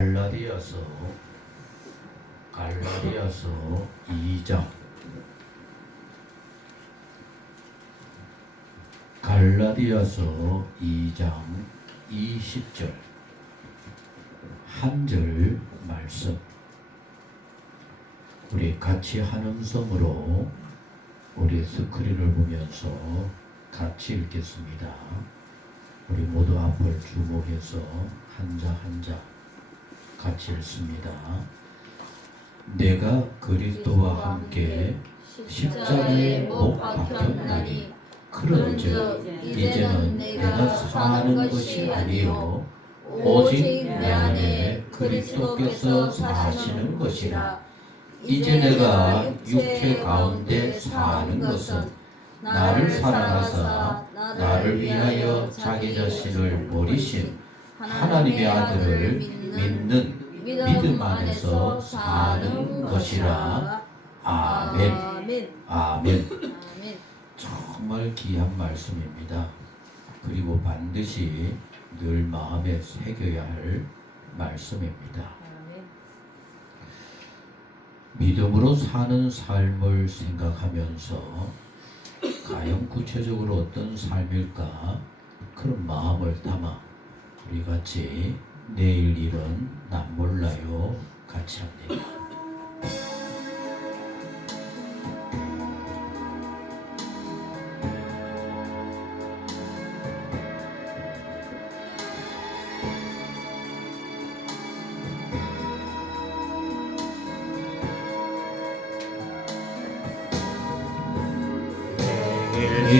갈라디아서 2장 갈라디아서 2장 20절 한 절 말씀 우리 같이 한 음성으로 우리 스크린을 보면서 같이 읽겠습니다. 우리 모두 앞을 주목해서 한자 한자 같이 읽습니다. 내가 그리스도와 함께 십자가에 못 박혔나니 그런즉 이제는 내가 사는 것이 아니요 오직 내 안에 그리스도께서 사시는 것이라. 이제 내가 육체 가운데 사는 것은 나를 사랑하사 나를 위하여 자기 자신을 버리신 하나님의 아들을 믿는 믿음 안에서 사는 것이라. 아멘. 아멘. 정말 귀한 말씀입니다. 그리고 반드시 늘 마음에 새겨야 할 말씀입니다. 믿음으로 사는 삶을 생각하면서 과연 구체적으로 어떤 삶일까? 그런 마음을 담아 우리 같이 내일 일은 난 몰라요 같이 합니다.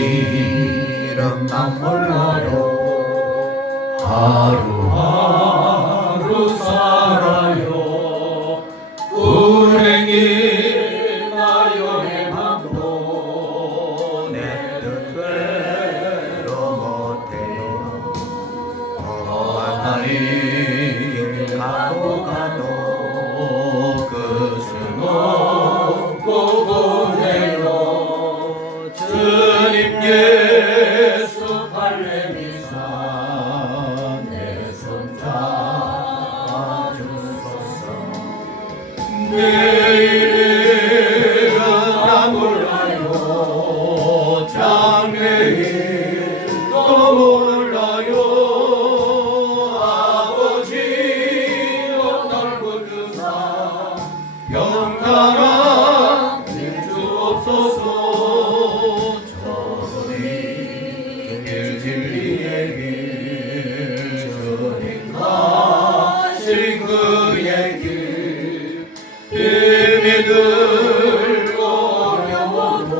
내일은 난 몰라요. 하루하루 살아요. 불행이 나의 맘도 내 뜻대로 못해요. 하나님 가도 끝은 없고 보내요. 주님 예수 발레미사 내 손 잡아주소서. 내일은 나 몰라요. 장래일도 몰라요. 아버지여 날 붙드사 평강한 일 주옵소서. 진리의 길 주님 가신 그의 길 힘이 들고 어려워도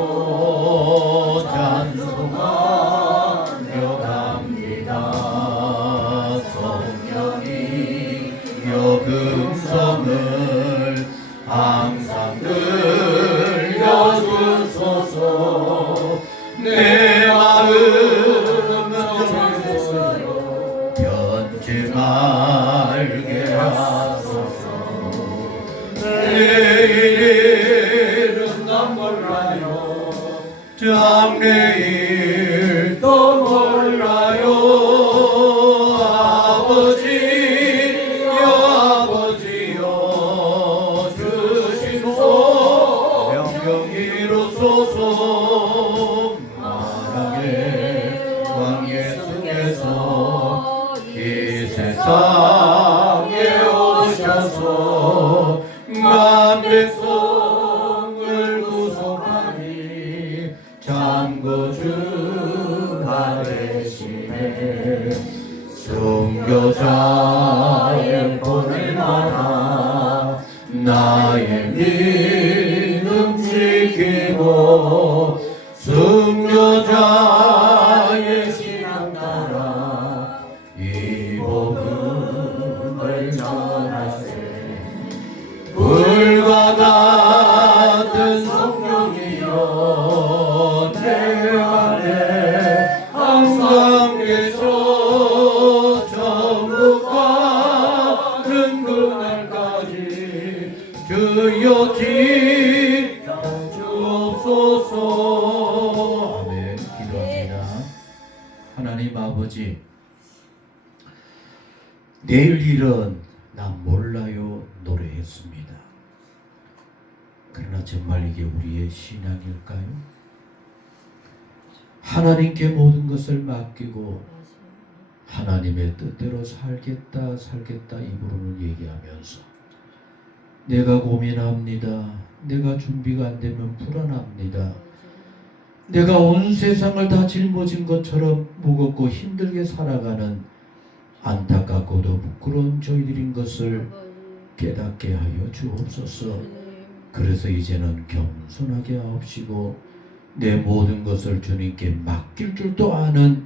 찬송하며 갑니다. 성령이 여금성을 항상 들려주소서. 내 마음은 변치 말게 하소서. 내일은 난 몰라요. 장래일도 몰라요. 아버지여 주신 소 명령 이루소서. 왕의 속에서 이 세상에 오셔서 만 백성을 구속하니 참고주가 되시네. 순교자의 본을 받아 나의 믿음 지키고 순교자의 신앙 따라 이 복음을 전하세. 불과 같은 성령이여 내 안에 항상 계셔. 천국 가는 그날까지 주여 지켜주옵소서. 아멘. 기도합니다. 하나님 아버지, 내일 일은 난 모르겠습니다. 되었습니다. 그러나 정말 이게 우리의 신앙일까요? 하나님께 모든 것을 맡기고 하나님의 뜻대로 살겠다 입으로는 얘기하면서 내가 고민합니다. 내가 준비가 안 되면 불안합니다. 내가 온 세상을 다 짊어진 것처럼 무겁고 힘들게 살아가는 안타깝고도 부끄러운 저희들인 것을 깨닫게 하여 주옵소서. 그래서 이제는 겸손하게 하옵시고 내 모든 것을 주님께 맡길 줄도 아는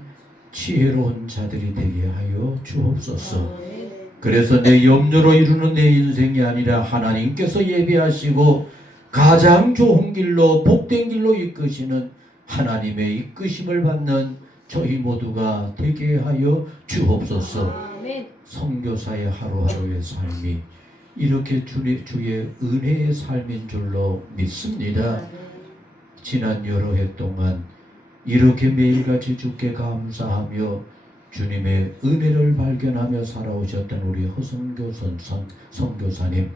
지혜로운 자들이 되게 하여 주옵소서. 그래서 내 염려로 이루는 내 인생이 아니라 하나님께서 예비하시고 가장 좋은 길로 복된 길로 이끄시는 하나님의 이끄심을 받는 저희 모두가 되게 하여 주옵소서. 선교사의 하루하루의 삶이 이렇게 주의 은혜의 삶인 줄로 믿습니다. 지난 여러 해 동안 이렇게 매일같이 주께 감사하며 주님의 은혜를 발견하며 살아오셨던 우리 허성교 선교사님,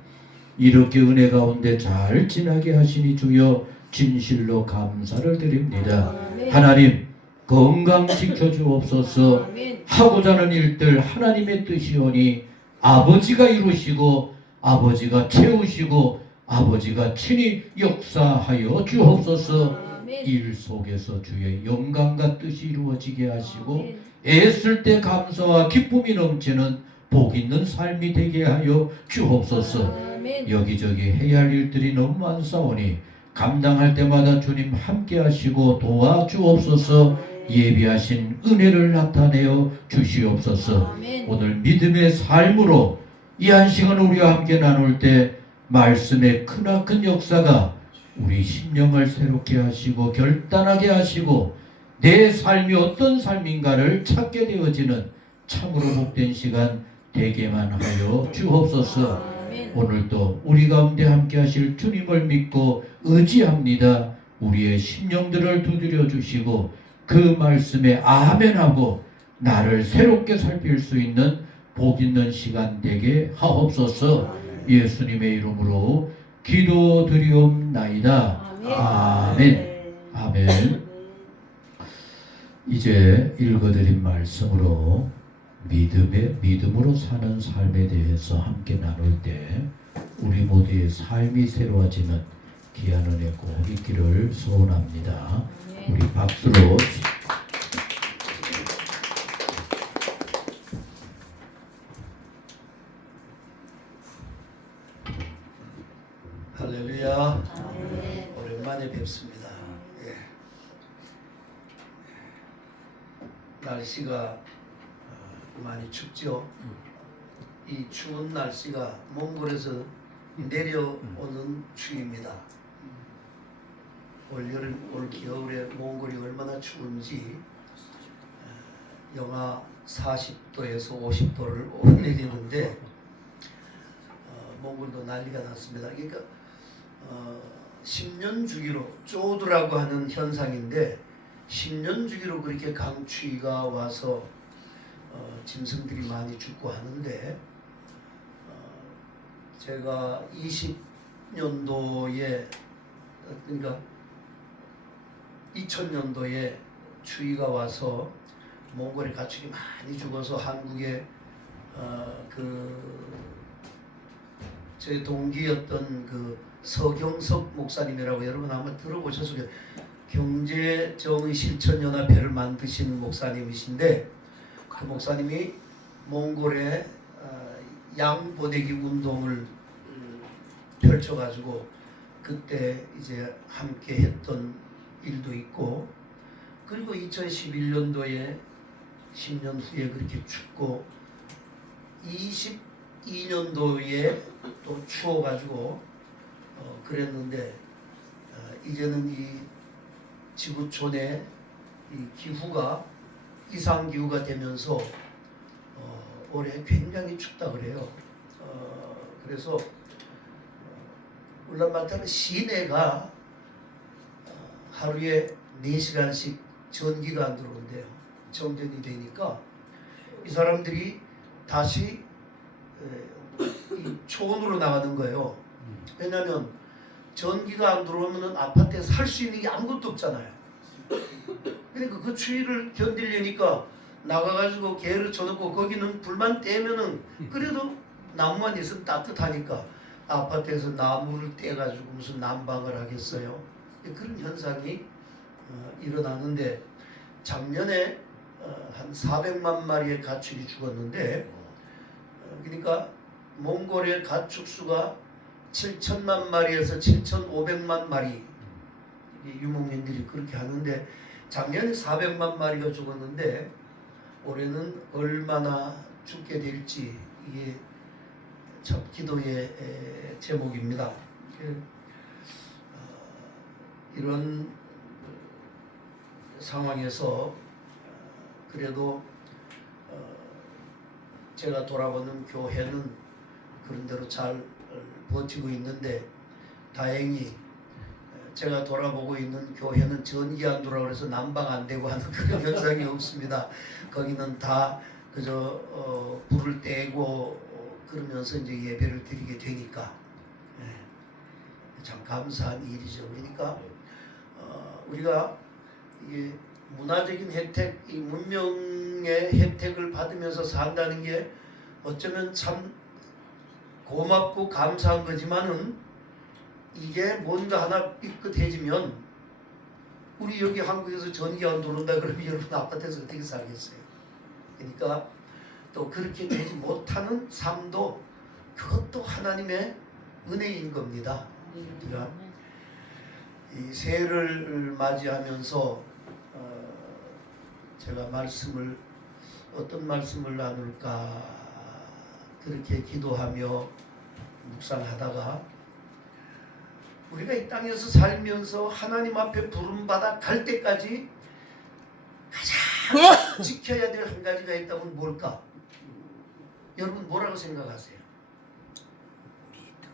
이렇게 은혜 가운데 잘 지나게 하시니 주여 진실로 감사를 드립니다. 하나님 건강 지켜주옵소서. 하고자 하는 일들 하나님의 뜻이오니 아버지가 이루시고 아버지가 채우시고 아버지가 친히 역사하여 주옵소서. 일 속에서 주의 영광과 뜻이 이루어지게 하시고 애쓸 때 감사와 기쁨이 넘치는 복 있는 삶이 되게 하여 주옵소서. 여기저기 해야 할 일들이 너무 많사오니 감당할 때마다 주님 함께 하시고 도와주옵소서. 예비하신 은혜를 나타내어 주시옵소서. 오늘 믿음의 삶으로 이 한 시간 우리와 함께 나눌 때 말씀의 크나큰 역사가 우리 심령을 새롭게 하시고 결단하게 하시고 내 삶이 어떤 삶인가를 찾게 되어지는 참으로 복된 시간 되게만 하여 주옵소서. 오늘도 우리 가운데 함께 하실 주님을 믿고 의지합니다. 우리의 심령들을 두드려 주시고 그 말씀에 아멘하고 나를 새롭게 살필 수 있는 복 있는 시간 되게 하옵소서. 예수님의 이름으로 기도드리옵나이다. 아멘. 아멘. 이제 읽어드린 말씀으로 믿음으로 사는 삶에 대해서 함께 나눌 때 우리 모두의 삶이 새로워지는 귀한 은혜 꼭 있기를 소원합니다. 우리 박수로 할렐루야. 오랜만에 뵙습니다. 예. 날씨가 많이 춥죠. 이 추운 날씨가 몽골에서 내려오는 추위입니다. 올 겨울에 몽골이 얼마나 추운지 영하 40도에서 50도를 오르내리는데 몽골도 난리가 났습니다. 그러니까 10년 주기로 쪼드라고 하는 현상인데 10년 주기로 그렇게 강추위가 와서 짐승들이 많이 죽고 하는데 제가 20년도에 그러니까 2000년도에 추위가 와서 몽골의 가축이 많이 죽어서 한국에 제 동기였던 그 서경석 목사님이라고 여러분 한번 들어보셨을 거예요. 경제정의 실천연합회를 만드신 목사님이신데 그 목사님이 몽골에 양보대기 운동을 펼쳐가지고 그때 이제 함께 했던 일도 있고 그리고 2011년도에 10년 후에 그렇게 춥고 22년도에 또 추워가지고 그랬는데 이제는 이 지구촌에 이 기후가 이상기후가 되면서 올해 굉장히 춥다 그래요. 그래서 울란바토르 시내가 하루에 4시간씩 전기가 안 들어온대요. 정전이 되니까 이 사람들이 다시 이 초원으로 나가는 거예요. 왜냐하면 전기가 안 들어오면 아파트에 살 수 있는 게 아무것도 없잖아요. 그러니까 그 추위를 견디려니까 나가가지고 개를 쳐놓고 거기는 불만 떼면은 그래도 나무만 있으면 따뜻하니까 아파트에서 나무를 떼가지고 무슨 난방을 하겠어요. 그런 현상이 일어나는데 작년에 한 400만 마리의 가축이 죽었는데 그러니까 몽골의 가축수가 7천만 마리에서 7,500만 마리 유목민들이 그렇게 하는데 작년에 400만 마리가 죽었는데 올해는 얼마나 죽게 될지 이게 참 기도의 제목입니다. 이런 상황에서 그래도 제가 돌아보는 교회는 그런대로 잘 버티고 있는데 다행히 제가 돌아보고 있는 교회는 전기 안 들어오고 그래서 난방 안 되고 하는 그런 현상이 없습니다. 거기는 다 그저 불을 떼고 그러면서 이제 예배를 드리게 되니까 참 감사한 일이죠. 그러니까 우리가 이게 문화적인 혜택, 이 문명의 혜택을 받으면서 산다는 게 어쩌면 참 고맙고 감사한 거지만은 이게 뭔가 하나 삐끗해지면 우리 여기 한국에서 전기 안 들어온다 그러면 여러분 아파트에서 어떻게 살겠어요? 그러니까 또 그렇게 되지 못하는 삶도 그것도 하나님의 은혜인 겁니다. 우리가 이 새해를 맞이하면서 제가 어떤 말씀을 나눌까 그렇게 기도하며 묵상하다가 우리가 이 땅에서 살면서 하나님 앞에 부름받아 갈 때까지 가장 지켜야 될 한 가지가 있다면 뭘까? 여러분 뭐라고 생각하세요? 믿음.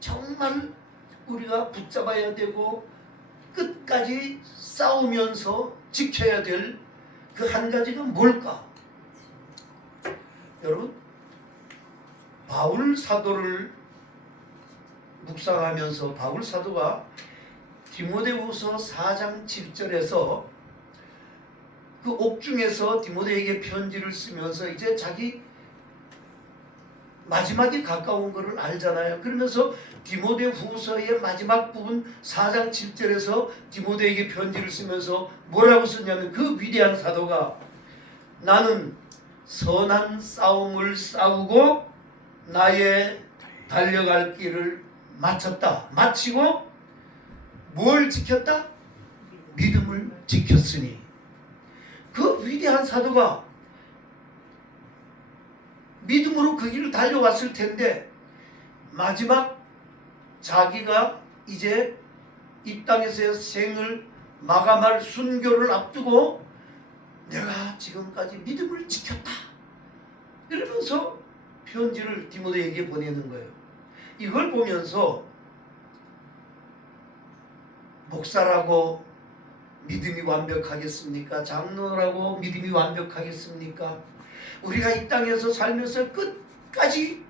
정말 우리가 붙잡아야 되고 끝까지 싸우면서 지켜야 될 그 한 가지가 뭘까? 여러분 바울 사도를 묵상하면서 바울 사도가 디모데후서 4장 7절에서 그 옥중에서 디모데에게 편지를 쓰면서 이제 자기 마지막에 가까운 것을 알잖아요. 그러면서 디모데후서의 마지막 부분 4장 7절에서 디모데에게 편지를 쓰면서 뭐라고 썼냐면 그 위대한 사도가 나는 선한 싸움을 싸우고 나의 달려갈 길을 마치고 뭘 지켰다? 믿음을 지켰으니 그 위대한 사도가 믿음으로 그 길을 달려왔을 텐데 마지막 자기가 이제 이 땅에서의 생을 마감할 순교를 앞두고 내가 지금까지 믿음을 지켰다 이러면서 편지를 디모데에게 보내는 거예요. 이걸 보면서 목사라고 믿음이 완벽하겠습니까? 장로라고 믿음이 완벽하겠습니까? 우리가 이 땅에서 살면서 끝까지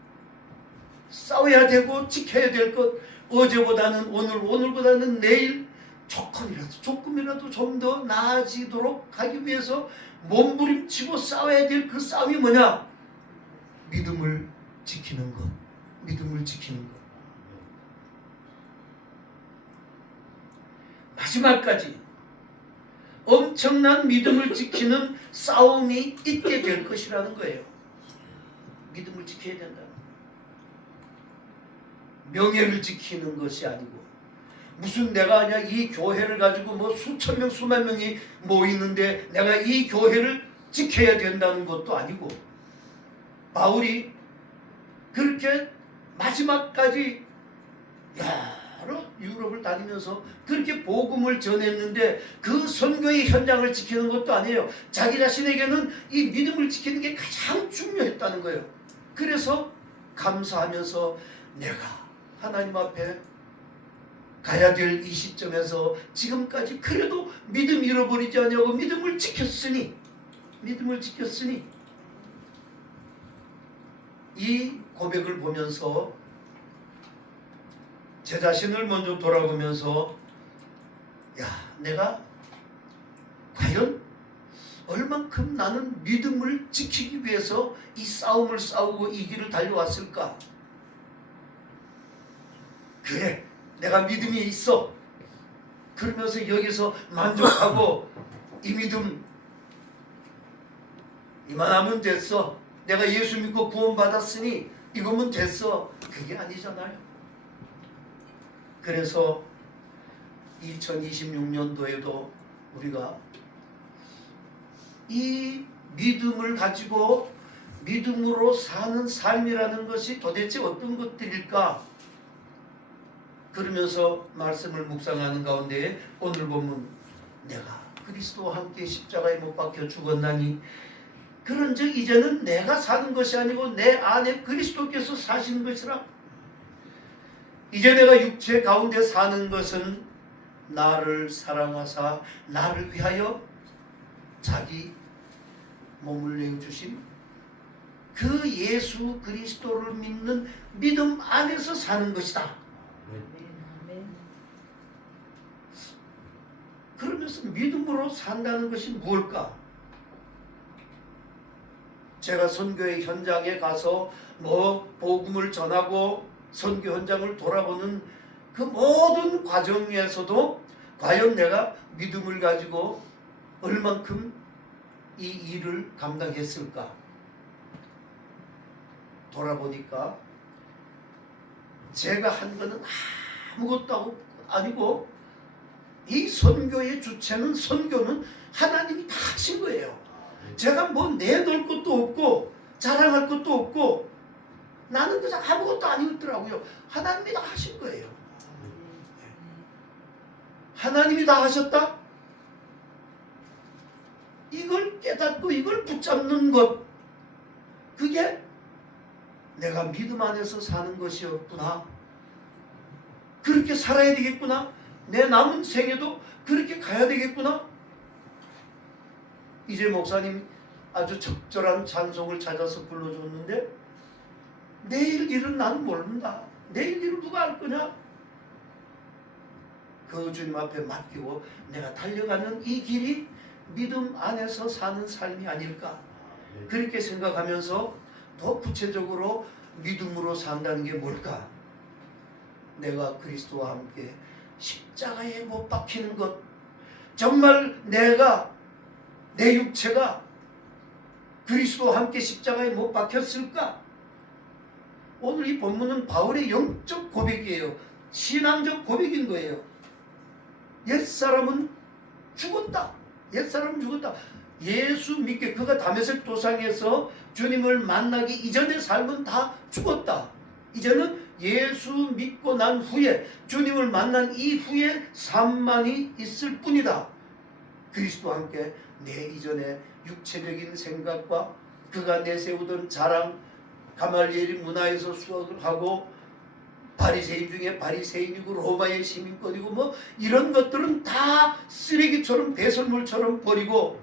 싸워야 되고 지켜야 될 것, 어제보다는 오늘보다는 내일 조금이라도 좀 더 나아지도록 하기 위해서 몸부림치고 싸워야 될 그 싸움이 뭐냐? 믿음을 지키는 것. 믿음을 지키는 것. 마지막까지 엄청난 믿음을 지키는 싸움이 있게 될 것이라는 거예요. 믿음을 지켜야 된다. 명예를 지키는 것이 아니고 무슨 내가 그냥 이 교회를 가지고 뭐 수천 명 수만 명이 모이는데 내가 이 교회를 지켜야 된다는 것도 아니고 바울이 그렇게 마지막까지 여러 유럽을 다니면서 그렇게 복음을 전했는데 그 선교의 현장을 지키는 것도 아니에요. 자기 자신에게는 이 믿음을 지키는 게 가장 중요했다는 거예요. 그래서 감사하면서 내가 하나님 앞에 가야 될 이 시점에서 지금까지 그래도 믿음 잃어버리지 않냐고 믿음을 지켰으니 이 고백을 보면서 제 자신을 먼저 돌아보면서 야, 내가 과연 얼만큼 나는 믿음을 지키기 위해서 이 싸움을 싸우고 이 길을 달려왔을까? 그래, 내가 믿음이 있어. 그러면서 여기서 만족하고 이 믿음 이만하면 됐어. 내가 예수 믿고 구원받았으니 이거면 됐어. 그게 아니잖아요. 그래서 2026년도에도 우리가 이 믿음을 가지고 믿음으로 사는 삶이라는 것이 도대체 어떤 것들일까? 그러면서 말씀을 묵상하는 가운데 오늘 본문 내가 그리스도와 함께 십자가에 못 박혀 죽었나니 그런즉 이제는 내가 사는 것이 아니고 내 안에 그리스도께서 사시는 것이라. 이제 내가 육체 가운데 사는 것은 나를 사랑하사 나를 위하여 자기 몸을 내어주신 그 예수 그리스도를 믿는 믿음 안에서 사는 것이다. 그러면서 믿음으로 산다는 것이 무엇일까? 제가 선교의 현장에 가서 복음을 전하고 선교 현장을 돌아보는 그 모든 과정에서도 과연 내가 믿음을 가지고 얼만큼 이 일을 감당했을까? 돌아보니까 제가 한 거는 아무것도 아니고 이 선교의 주체는 선교는 하나님이 다 하신 거예요. 제가 뭐 내놓을 것도 없고 자랑할 것도 없고 나는 그저 아무것도 아니었더라고요. 하나님이 다 하신 거예요. 하나님이 다 하셨다? 이걸 깨닫고 이걸 붙잡는 것, 그게 내가 믿음 안에서 사는 것이었구나. 그렇게 살아야 되겠구나. 내 남은 생에도 그렇게 가야 되겠구나. 이제 목사님 아주 적절한 찬송을 찾아서 불러줬는데 내일 일은 나는 모른다. 내일 일을 누가 알 거냐? 그 주님 앞에 맡기고 내가 달려가는 이 길이 믿음 안에서 사는 삶이 아닐까? 그렇게 생각하면서 더 구체적으로 믿음으로 산다는 게 뭘까? 내가 그리스도와 함께 십자가에 못 박히는 것, 정말 내가 내 육체가 그리스도와 함께 십자가에 못 박혔을까? 오늘 이 본문은 바울의 영적 고백이에요. 신앙적 고백인 거예요. 옛사람은 죽었다. 옛사람은 죽었다. 예수 믿게 그가 다메섹 도상에서 주님을 만나기 이전의 삶은 다 죽었다. 이제는 예수 믿고 난 후에 주님을 만난 이후의 삶만이 있을 뿐이다. 그리스도와 함께 내 이전의 육체적인 생각과 그가 내세우던 자랑, 가말리엘이 문화에서 수학을 하고 바리새인 중에 바리새인이고 로마의 시민권이고 뭐 이런 것들은 다 쓰레기처럼 배설물처럼 버리고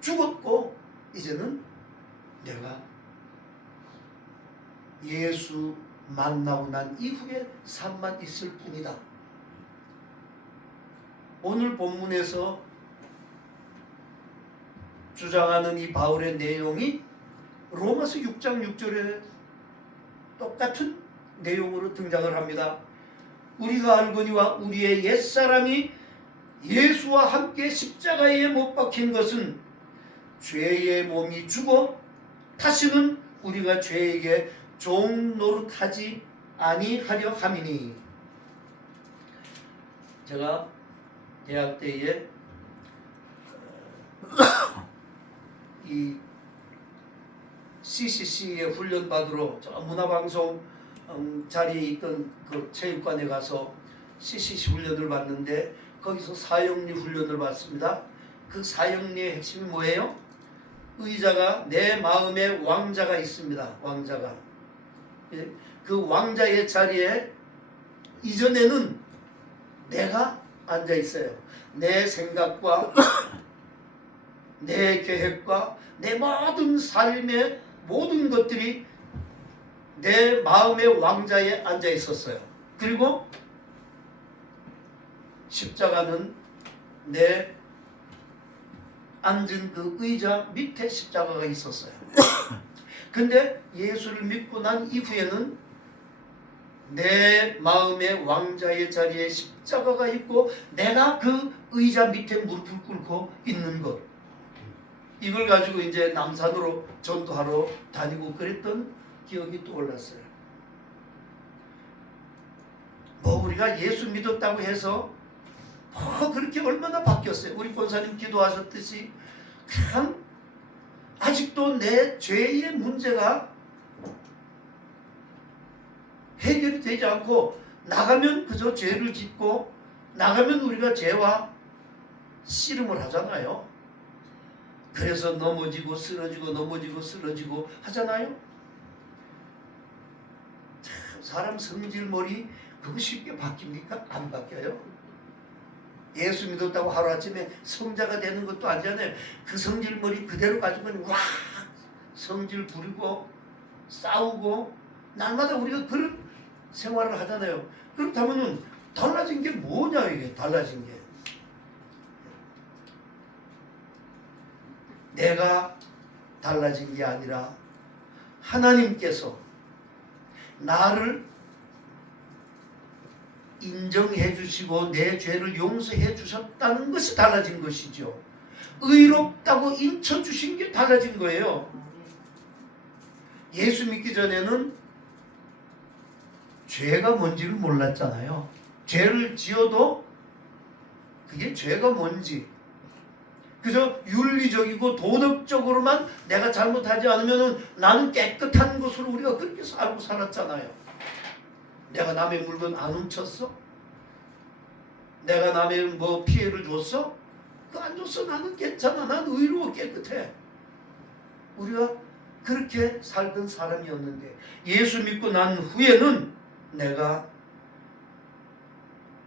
죽었고 이제는 내가 예수 만나고 난 이후에 삶만 있을 뿐이다. 오늘 본문에서 주장하는 이 바울의 내용이 로마서 6장 6절에 똑같은 내용으로 등장을 합니다. 우리가 알거니와 우리의 옛사람이 예수와 함께 십자가에 못 박힌 것은 죄의 몸이 죽어 다시는 우리가 죄에게 종 노릇하지 아니하려 함이니. 제가 대학 때에 이 CCC에 훈련 받으러 저 문화방송 자리에 있던 그 체육관에 가서 CCC 훈련을 받는데 거기서 사형리 훈련을 받습니다. 그 사형리의 핵심이 뭐예요? 의자가 내 마음에 왕자가 있습니다. 왕자가. 그 왕자의 자리에 이전에는 내가 앉아 있어요. 내 생각과 내 계획과 내 모든 삶의 모든 것들이 내 마음의 왕자에 앉아 있었어요. 그리고 십자가는 내 앉은 그 의자 밑에 십자가가 있었어요. 근데 예수를 믿고 난 이후에는 내 마음의 왕자의 자리에 십자가가 있고 내가 그 의자 밑에 무릎을 꿇고 있는 것, 이걸 가지고 이제 남산으로 전도하러 다니고 그랬던 기억이 떠올랐어요. 뭐 우리가 예수 믿었다고 해서 그렇게 얼마나 바뀌었어요. 우리 권사님 기도하셨듯이 그냥 아직도 내 죄의 문제가 해결이 되지 않고 나가면 그저 죄를 짓고 나가면 우리가 죄와 씨름을 하잖아요. 그래서 넘어지고 쓰러지고 넘어지고 쓰러지고 하잖아요. 참 사람 성질머리 그거 쉽게 바뀝니까? 안 바뀌어요. 예수 믿었다고 하루아침에 성자가 되는 것도 아니잖아요. 그 성질머리 그대로 가지고는 와 성질 부리고 싸우고 날마다 우리가 그런 생활을 하잖아요. 그렇다면은 달라진 게 뭐냐, 이게 달라진 게. 내가 달라진 게 아니라 하나님께서 나를 인정해 주시고 내 죄를 용서해 주셨다는 것이 달라진 것이죠. 의롭다고 인쳐 주신 게 달라진 거예요. 예수 믿기 전에는 죄가 뭔지를 몰랐잖아요. 죄를 지어도 그게 죄가 뭔지, 그저 윤리적이고 도덕적으로만 내가 잘못하지 않으면 나는 깨끗한 것으로 우리가 그렇게 살고 살았잖아요. 내가 남의 물건 안 훔쳤어? 내가 남의 뭐 피해를 줬어? 그거 안 줬어. 나는 괜찮아. 난 의로워 깨끗해. 우리가 그렇게 살던 사람이었는데 예수 믿고 난 후에는 내가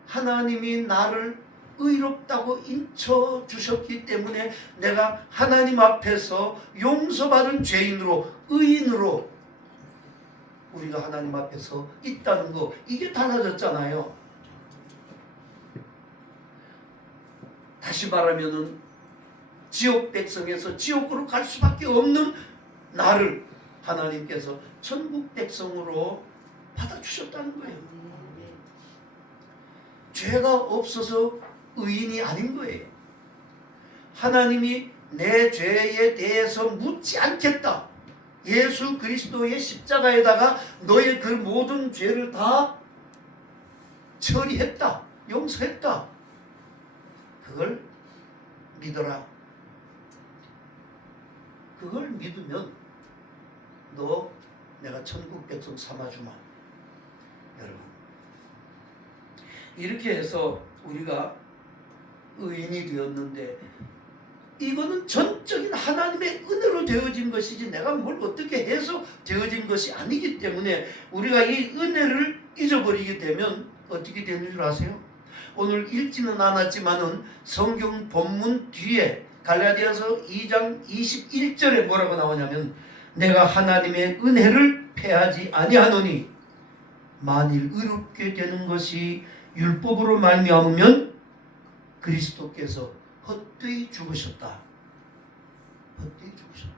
하나님이 나를 의롭다고 인쳐 주셨기 때문에 내가 하나님 앞에서 용서받은 죄인으로, 의인으로 우리가 하나님 앞에서 있다는 거, 이게 달라졌잖아요. 다시 말하면은 지옥 백성에서 지옥으로 갈 수밖에 없는 나를 하나님께서 천국 백성으로 받아주셨다는 거예요. 죄가 없어서 의인이 아닌 거예요. 하나님이 내 죄에 대해서 묻지 않겠다. 예수 그리스도의 십자가에다가 너의 그 모든 죄를 다 처리했다. 용서했다. 그걸 믿어라. 그걸 믿으면 너 내가 천국 백성 삼아주마. 여러분, 이렇게 해서 우리가 의인이 되었는데 이거는 전적인 하나님의 은혜로 되어진 것이지 내가 뭘 어떻게 해서 되어진 것이 아니기 때문에 우리가 이 은혜를 잊어버리게 되면 어떻게 되는 줄 아세요? 오늘 읽지는 않았지만은 성경 본문 뒤에 갈라디아서 2장 21절에 뭐라고 나오냐면 내가 하나님의 은혜를 패하지 아니하노니 만일 의롭게 되는 것이 율법으로 말미암으면 그리스도께서 헛되이 죽으셨다. 헛되이 죽으셨다.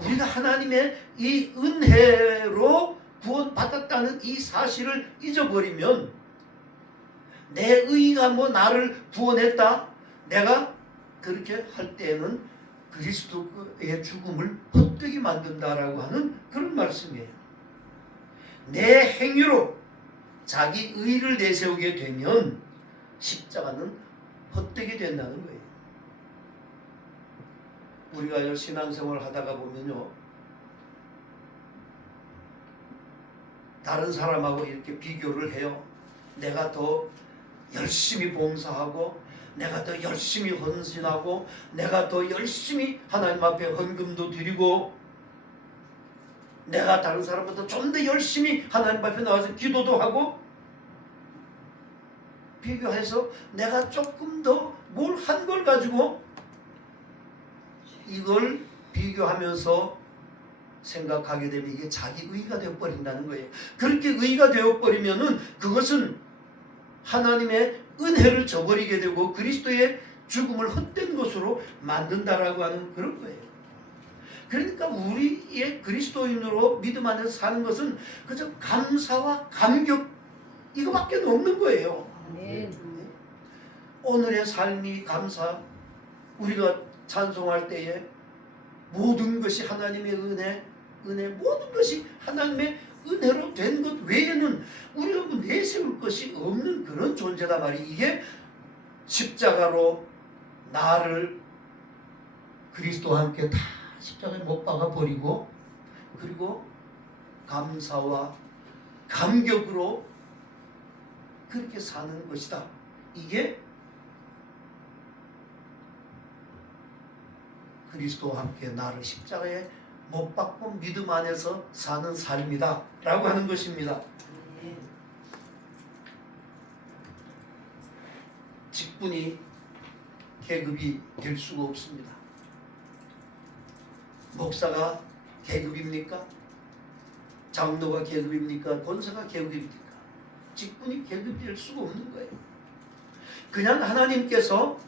우리가 하나님의 이 은혜로 구원받았다는 이 사실을 잊어버리면 내 의가 뭐 나를 구원했다. 내가 그렇게 할 때에는 그리스도의 죽음을 헛되이 만든다라고 하는 그런 말씀이에요. 내 행위로 자기 의를 내세우게 되면 십자가는 헛되게 된다는 거예요. 우리가 신앙생활을 하다가 보면요, 다른 사람하고 이렇게 비교를 해요. 내가 더 열심히 봉사하고 내가 더 열심히 헌신하고 내가 더 열심히 하나님 앞에 헌금도 드리고 내가 다른 사람보다 좀 더 열심히 하나님 앞에 나와서 기도도 하고 비교해서 내가 조금 더 뭘 한 걸 가지고 이걸 비교하면서 생각하게 되면 이게 자기 의가 되어버린다는 거예요. 그렇게 의가 되어버리면은 그것은 하나님의 은혜를 저버리게 되고 그리스도의 죽음을 헛된 것으로 만든다라고 하는 그런 거예요. 그러니까 우리의 그리스도인으로 믿음 안에서 사는 것은 그저 감사와 감격 이거밖에 없는 거예요. 오늘의 삶이 감사, 우리가 찬송할 때에 모든 것이 하나님의 은혜 모든 것이 하나님의 은혜로 된 것 외에는 우리가 뭐 내세울 것이 없는 그런 존재다 말이에요. 이게 십자가로 나를 그리스도와 함께 다 십자가에 못 박아 버리고 그리고 감사와 감격으로 그렇게 사는 것이다. 이게 그리스도와 함께 나를 십자가에 못 박고 믿음 안에서 사는 삶이다 라고 하는 것입니다. 직분이 계급이 될 수가 없습니다. 목사가 계급입니까? 장로가 계급입니까? 권사가 계급입니까? 직분이 계급이 될 수가 없는 거예요. 그냥 하나님께서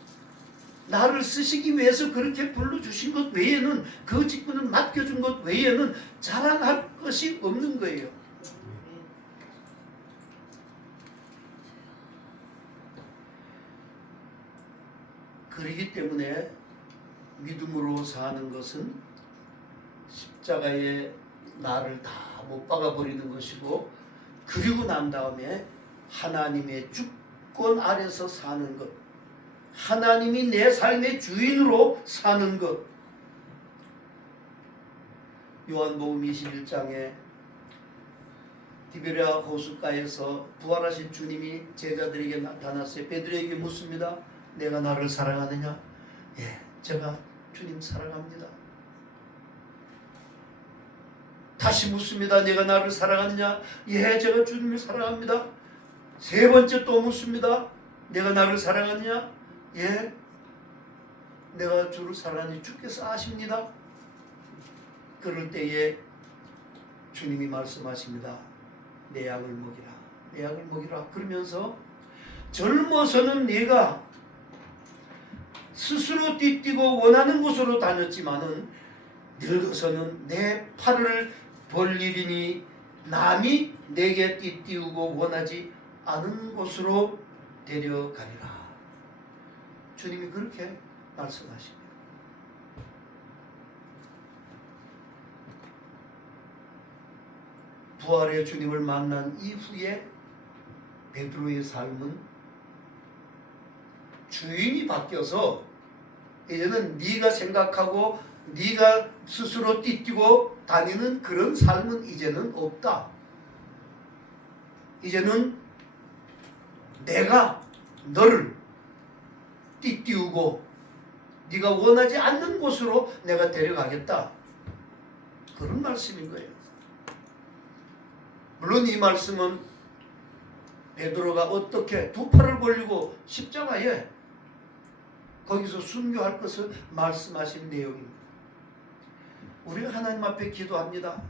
나를 쓰시기 위해서 그렇게 불러주신 것 외에는 그 직분을 맡겨준 것 외에는 자랑할 것이 없는 거예요. 그렇기 때문에 믿음으로 사는 것은 십자가에 나를 다 못 박아버리는 것이고 그리고 난 다음에 하나님의 주권 아래서 사는 것, 하나님이 내 삶의 주인으로 사는 것. 요한복음 21장에 디베랴 호숫가에서 부활하신 주님이 제자들에게 나타났어요. 베드로에게 묻습니다. 내가 나를 사랑하느냐? 예, 제가 주님 사랑합니다. 다시 묻습니다. 내가 나를 사랑하느냐? 예, 제가 주님을 사랑합니다. 세 번째 또 묻습니다. 내가 나를 사랑하느냐? 예, 내가 주를 사랑하니 주께서 아십니다. 그럴 때에 주님이 말씀하십니다. 내 양을 먹이라. 내 양을 먹이라. 그러면서 젊어서는 네가 스스로 띠뛰고 원하는 곳으로 다녔지만은 늙어서는 내 팔을 벌리리니 남이 내게 띠띠우고 원하지 않은 곳으로 데려가리라. 주님이 그렇게 말씀하십니다. 부활의 주님을 만난 이후에 베드로의 삶은 주인이 바뀌어서 이제는 네가 생각하고 네가 스스로 띠뛰고 다니는 그런 삶은 이제는 없다. 이제는 내가 너를 띠띠우고 네가 원하지 않는 곳으로 내가 데려가겠다. 그런 말씀인 거예요. 물론 이 말씀은 베드로가 어떻게 두 팔을 벌리고 십자가에 거기서 순교할 것을 말씀하신 내용입니다. 우리가 하나님 앞에 기도합니다.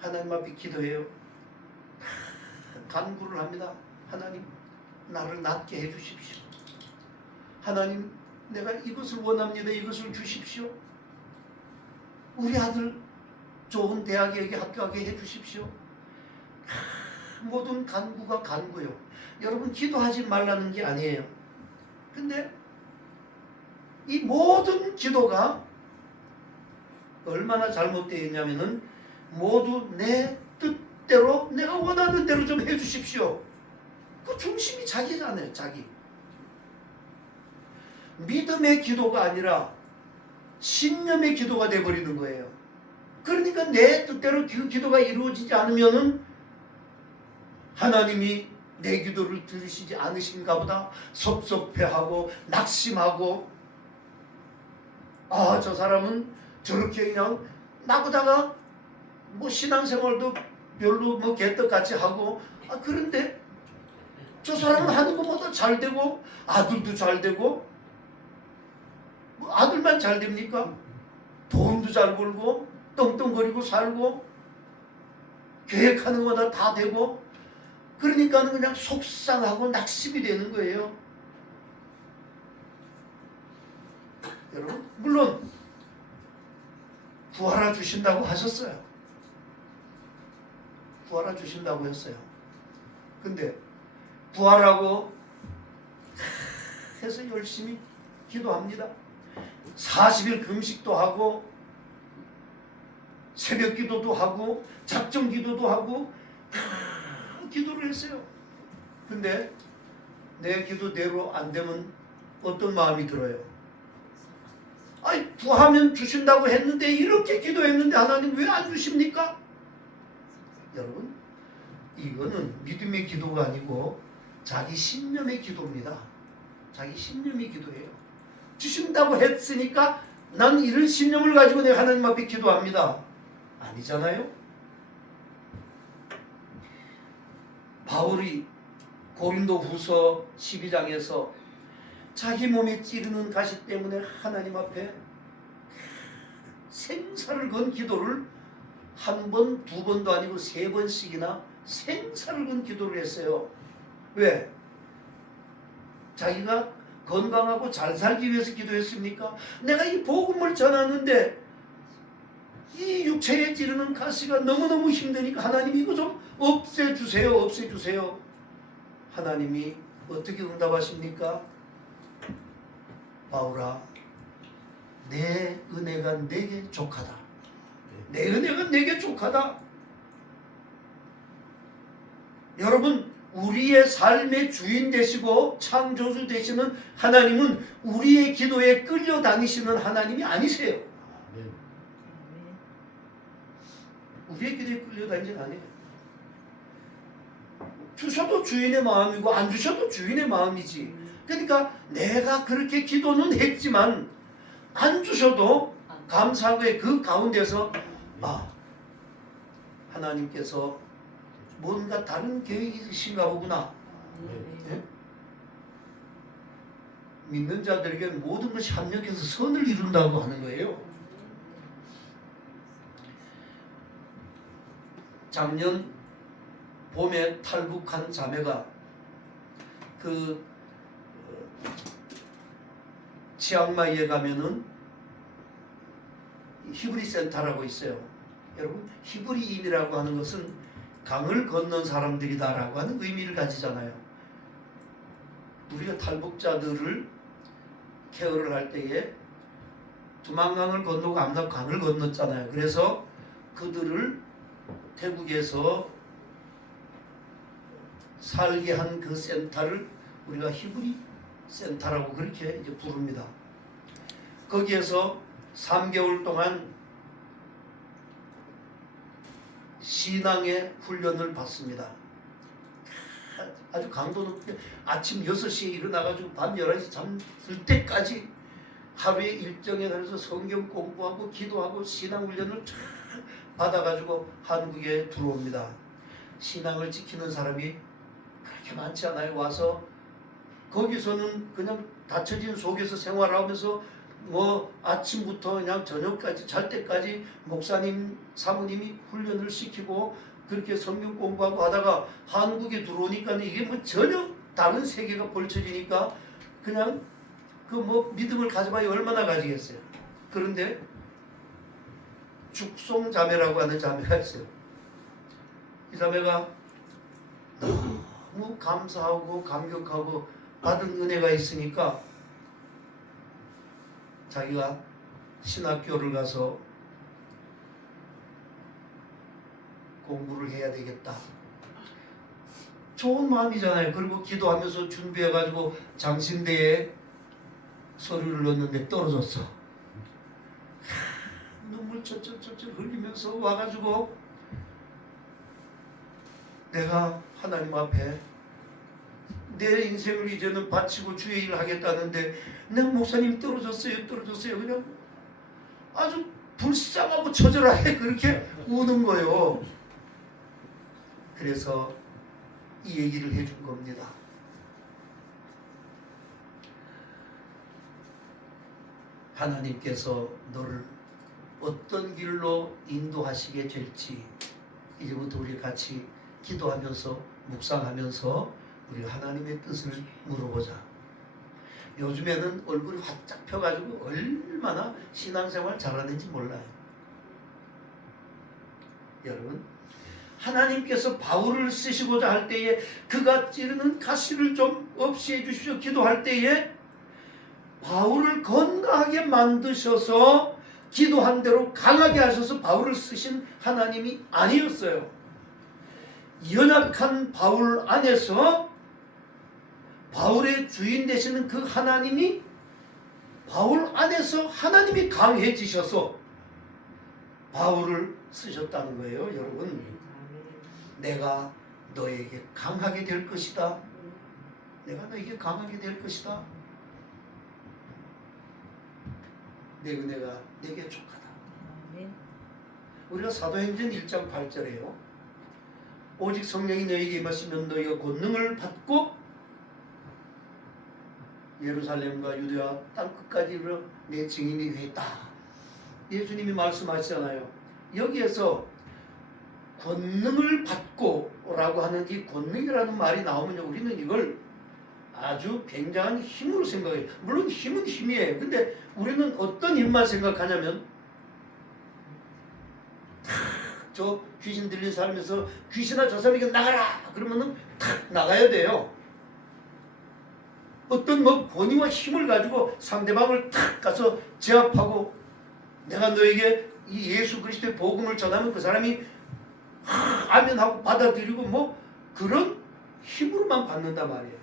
하나님 앞에 기도해요. 간구를 합니다. 하나님, 나를 낫게 해주십시오. 하나님, 내가 이것을 원합니다. 이것을 주십시오. 우리 아들 좋은 대학에 합격하게 해주십시오. 모든 간구가 간구요. 여러분, 기도하지 말라는 게 아니에요. 근데 이 모든 기도가 얼마나 잘못되어 있냐면은 모두 내 뜻대로 내가 원하는 대로 좀 해주십시오. 그 중심이 자기잖아요. 자기. 믿음의 기도가 아니라 신념의 기도가 돼버리는 거예요. 그러니까 내 뜻대로 그 기도가 이루어지지 않으면은 하나님이 내 기도를 들으시지 않으신가 보다 섭섭해하고 낙심하고, 아, 저 사람은 저렇게 그냥 나보다가 뭐 신앙생활도 별로 뭐 개떡같이 하고, 아, 그런데 저 사람은 하는 것보다 잘 되고 아들도 잘 되고, 뭐 아들만 잘 됩니까? 돈도 잘 벌고 떵떵거리고 살고 계획하는 거나 다 되고 그러니까는 그냥 속상하고 낙심이 되는 거예요. 여러분 물론 구하라 주신다고 하셨어요. 구하라 주신다고 했어요. 근데 구하라고 해서 열심히 기도합니다. 40일 금식도 하고 새벽 기도도 하고 작정 기도도 하고 기도를 했어요. 근데 내 기도대로 안 되면 어떤 마음이 들어요? 아니 구하면 주신다고 했는데 이렇게 기도했는데 하나님 왜 안 주십니까? 여러분 이거는 믿음의 기도가 아니고 자기 신념의 기도입니다. 자기 신념의 기도예요. 주신다고 했으니까 난 이런 신념을 가지고 내가 하나님 앞에 기도합니다. 아니잖아요. 바울이 고린도 후서 12장에서 자기 몸에 찌르는 가시 때문에 하나님 앞에 생사를 건 기도를 한 번, 두 번도 아니고 세 번씩이나 생사를 건 기도를 했어요. 왜? 자기가 건강하고 잘 살기 위해서 기도했습니까? 내가 이 복음을 전하는데 이 육체에 찌르는 가시가 너무너무 힘드니까 하나님 이거 좀 없애주세요. 없애주세요. 하나님이 어떻게 응답하십니까? 바울아 내 은혜가 내게 족하다. 내 은혜가 내게 족하다. 여러분 우리의 삶의 주인 되시고 창조주 되시는 하나님은 우리의 기도에 끌려다니시는 하나님이 아니세요. 우리의 기도에 끌려다니는 아니에요. 주셔도 주인의 마음이고 안 주셔도 주인의 마음이지. 그러니까 내가 그렇게 기도는 했지만 안 주셔도 감사하게 그 가운데서 하나님께서 뭔가 다른 계획이 있으신가 보구나. 네? 믿는 자들에게는 모든 것이 합력해서 선을 이룬다고 하는 거예요. 작년 봄에 탈북한 자매가 그 치앙마이에 가면은 히브리 센터라고 있어요. 여러분 히브리인이라고 하는 것은 강을 건넌 사람들이다라고 하는 의미를 가지잖아요. 우리가 탈북자들을 케어를 할 때에 두만강을 건너고 압록강을 건넜잖아요. 그래서 그들을 태국에서 살게 한 그 센터를 우리가 히브리 센터라고 그렇게 이제 부릅니다. 거기에서 3개월 동안 신앙의 훈련을 받습니다. 아주 강도 높게 아침 6시에 일어나가지고 밤 11시 잠들 때까지 하루에 일정에 따라서 성경 공부하고 기도하고 신앙 훈련을 쫙 받아가지고 한국에 들어옵니다. 신앙을 지키는 사람이 그렇게 많지 않아요. 와서 거기서는 그냥 닫혀진 속에서 생활하면서 뭐 아침부터 그냥 저녁까지 잘 때까지 목사님 사모님이 훈련을 시키고 그렇게 성경 공부하고 하다가 한국에 들어오니까 이게 뭐 전혀 다른 세계가 벌쳐지니까 그냥 그 뭐 믿음을 가져봐야 얼마나 가지겠어요. 그런데 죽송 자매라고 하는 자매가 있어요. 이 자매가 너무 감사하고 감격하고 받은 은혜가 있으니까 자기가 신학교를 가서 공부를 해야 되겠다. 좋은 마음이잖아요. 그리고 기도하면서 준비해가지고 장신대에 서류를 넣었는데 떨어졌어. 눈물 철철철철 흘리면서 와가지고 내가 하나님 앞에 내 인생을 이제는 바치고 주의 일을 하겠다는데 내 목사님이 떨어졌어요. 그냥 아주 불쌍하고 처절하게 그렇게 우는 거예요. 그래서 이 얘기를 해준 겁니다. 하나님께서 너를 어떤 길로 인도하시게 될지 이제부터 우리 같이 기도하면서 묵상하면서 우리 하나님의 뜻을 물어보자. 요즘에는 얼굴이 활짝 펴가지고 얼마나 신앙생활 잘하는지 몰라요. 여러분, 하나님께서 바울을 쓰시고자 할 때에 그가 찌르는 가시를 좀 없이 해주십시오 기도할 때에 바울을 건강하게 만드셔서 기도한 대로 강하게 하셔서 바울을 쓰신 하나님이 아니었어요. 연약한 바울 안에서 바울의 주인 되시는 그 하나님이 바울 안에서 하나님이 강해지셔서 바울을 쓰셨다는 거예요. 여러분, 내가 너에게 강하게 될 것이다. 내가 너에게 강하게 될 것이다. 내 은혜가 내게 족하다. 우리가 사도행전 1장 8절에요. 오직 성령이 너에게 임하시면 너희가 권능을 받고 예루살렘과 유대와 땅끝까지 이르러 내 증인이 되겠다. 예수님이 말씀하시잖아요. 여기에서 권능을 받고 라고 하는 이 권능이라는 말이 나오면 우리는 이걸 아주 굉장한 힘으로 생각해요. 물론 힘은 힘이에요. 근데 우리는 어떤 힘만 생각하냐면 저 귀신 들린 사람에서 귀신아 저 사람에게 나가라 그러면은 탁 나가야 돼요. 어떤 뭐 권위와 힘을 가지고 상대방을 탁 가서 제압하고 내가 너에게 이 예수 그리스도의 복음을 전하면 그 사람이 아멘하고 받아들이고 뭐 그런 힘으로만 받는단 말이에요.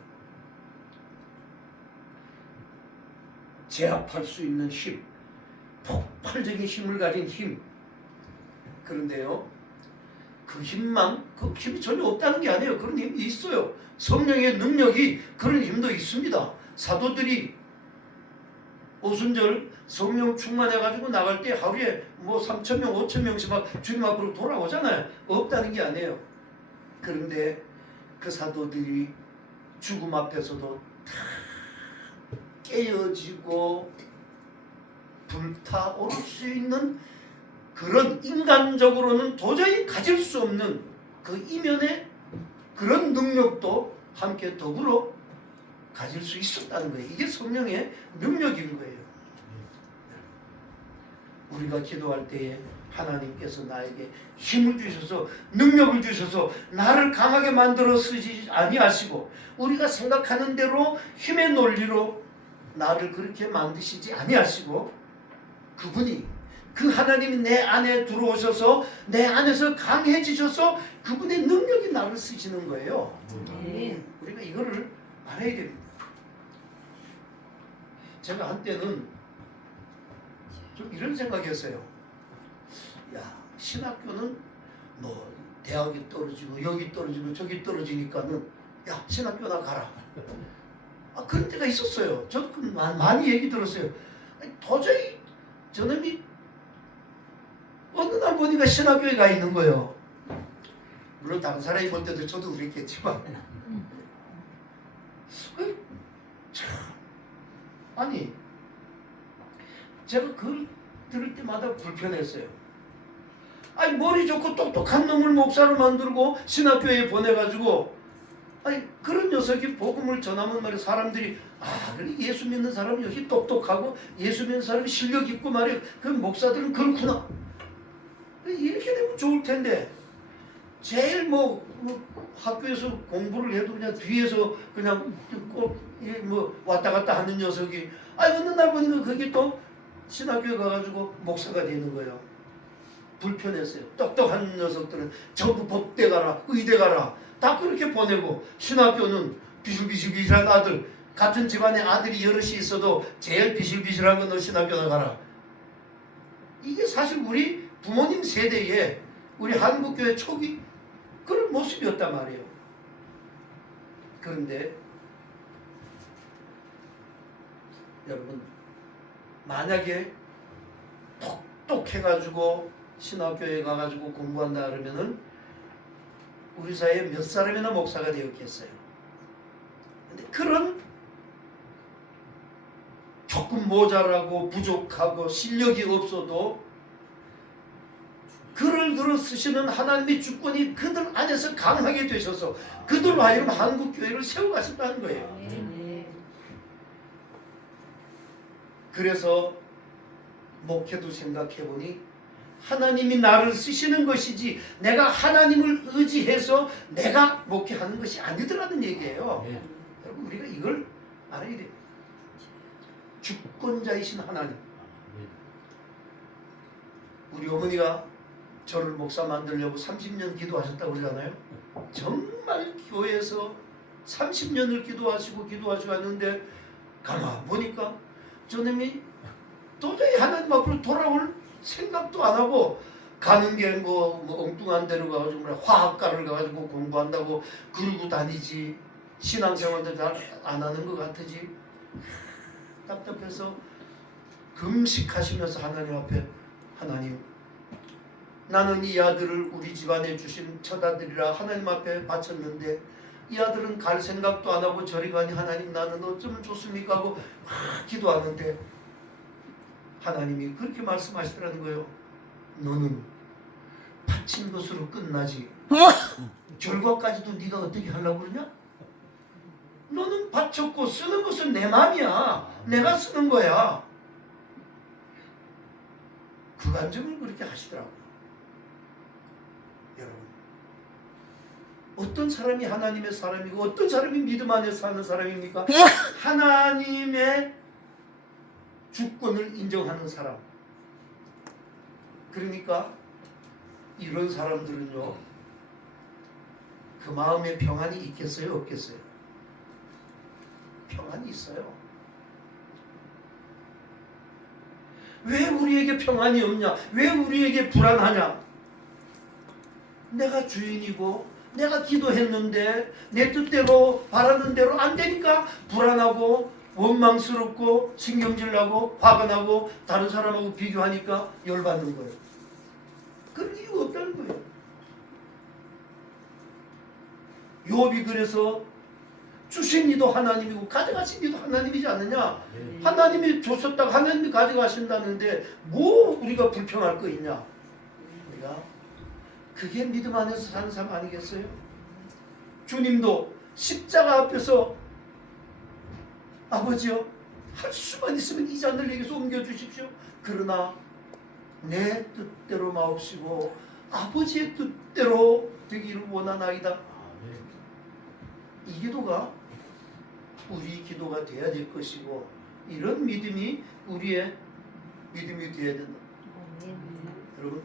제압할 수 있는 힘, 폭발적인 힘을 가진 힘. 그런데요, 그 힘이 전혀 없다는 게 아니에요. 그런 힘이 있어요. 성령의 능력이 그런 힘도 있습니다. 사도들이 오순절 성령 충만해가지고 나갈 때 하루에 뭐 3,000명, 5,000명씩 막 주님 앞으로 돌아오잖아요. 없다는 게 아니에요. 그런데 그 사도들이 죽음 앞에서도 다 깨어지고 불타오를 수 있는 그런 인간적으로는 도저히 가질 수 없는 그 이면의 그런 능력도 함께 더불어 가질 수 있었다는 거예요. 이게 성령의 능력인 거예요. 우리가 기도할 때에 하나님께서 나에게 힘을 주셔서 능력을 주셔서 나를 강하게 만들어 쓰지 아니하시고 우리가 생각하는 대로 힘의 논리로 나를 그렇게 만드시지 아니하시고 그분이 그 하나님이 내 안에 들어오셔서 내 안에서 강해지셔서 그분의 능력이 나를 쓰시는 거예요. 우리가 이거를 알아야 됩니다. 제가 한때는 좀 이런 생각이었어요. 야, 신학교는 뭐 대학이 떨어지고 여기 떨어지고 저기 떨어지니까는 야, 신학교나 가라. 그런 때가 있었어요. 저도 많이 얘기 들었어요. 도저히 저놈이 어느 날 보니까 신학교에 가 있는 거예요. 물론 다른 사람이 볼 때도 저도 그랬겠지만 아니 제가 글 들을 때마다 불편했어요. 아니 머리 좋고 똑똑한 놈을 목사로 만들고 신학교에 보내가지고 아니 그런 녀석이 복음을 전하면 말이야 사람들이 그래 예수 믿는 사람은 여기 똑똑하고 예수 믿는 사람이 실력 있고 말이야 그 목사들은 그렇구나 이렇게 되면 좋을 텐데 제일 뭐 학교에서 공부를 해도 그냥 뒤에서 그냥 꼭 뭐 왔다 갔다 하는 녀석이 어느 날 보니까 그게 또 신학교에 가가지고 목사가 되는 거예요. 불편했어요. 똑똑한 녀석들은 전부 법대 가라 의대 가라 다 그렇게 보내고 신학교는 비실비실한 아들 같은 집안에 아들이 여럿이 있어도 제일 비실비실한 건 너 신학교나 가라. 이게 사실 우리 부모님 세대에 우리 한국교회 초기 그런 모습이었단 말이에요. 그런데 여러분 만약에 똑똑해가지고 신학교에 가가지고 공부한다 그러면은 우리 사이에 몇 사람이나 목사가 되었겠어요. 근데 그런 조금 모자라고 부족하고 실력이 없어도 그를 들어 쓰시는 하나님의 주권이 그들 안에서 강하게 되셔서 그들로 하여금 한국교회를 세워가신다는 거예요. 그래서 목회도 생각해보니 하나님이 나를 쓰시는 것이지 내가 하나님을 의지해서 내가 목회하는 것이 아니더라는 얘기예요. 여러분 우리가 이걸 알아야 돼요. 주권자이신 하나님. 우리 어머니가 저를 목사 만들려고 30년 기도하셨다고 그러잖아요. 정말 교회에서 30년을 기도하시고 왔는데 가만 보니까 저놈이 도저히 하나님 앞으로 돌아올 생각도 안 하고 가는 게 뭐 엉뚱한 데로 가가지고 뭐 화학과를 가가지고 공부한다고 그러고 다니지 신앙생활도 잘 안 하는 것 같으지. 답답해서 금식하시면서 하나님 앞에 하나님 나는 이 아들을 우리 집안에 주신 첫 아들이라 하나님 앞에 바쳤는데 이 아들은 갈 생각도 안 하고 저리 가니 하나님 나는 어쩌면 좋습니까 하고 막 기도하는데 하나님이 그렇게 말씀하시더라는 거예요. 너는 바친 것으로 끝나지 결과까지도 네가 어떻게 하려고 그러냐? 너는 바쳤고 쓰는 것은 내 마음이야. 내가 쓰는 거야. 그 간증을 그렇게 하시더라고요. 여러분 어떤 사람이 하나님의 사람이고 어떤 사람이 믿음 안에 사는 사람입니까? 하나님의 주권을 인정하는 사람. 그러니까 이런 사람들은요 그 마음에 평안이 있겠어요 없겠어요? 평안이 있어요. 왜 우리에게 평안이 없냐? 왜 우리에게 불안하냐? 내가 주인이고 내가 기도했는데 내 뜻대로 바라는 대로 안 되니까 불안하고 원망스럽고 신경질 나고 화가 나고 다른 사람하고 비교하니까 열받는 거예요. 그런 이유가 없다는 거예요. 욥이 그래서 주신 이도 하나님이고 가져가신 이도 하나님이지 않느냐? 하나님이 줬었다고 하나님이 가져가신다는데 뭐 우리가 불평할 거 있냐? 우리가 그게 믿음 안에서 사는 삶 아니겠어요? 주님도 십자가 앞에서 아버지여 할 수만 있으면 이 잔을 내게서 옮겨주십시오. 그러나 내 뜻대로 마옵시고 아버지의 뜻대로 되기를 원하나이다. 이 기도가 우리 기도가 돼야 될 것이고 이런 믿음이 우리의 믿음이 되어야 된다. 여러분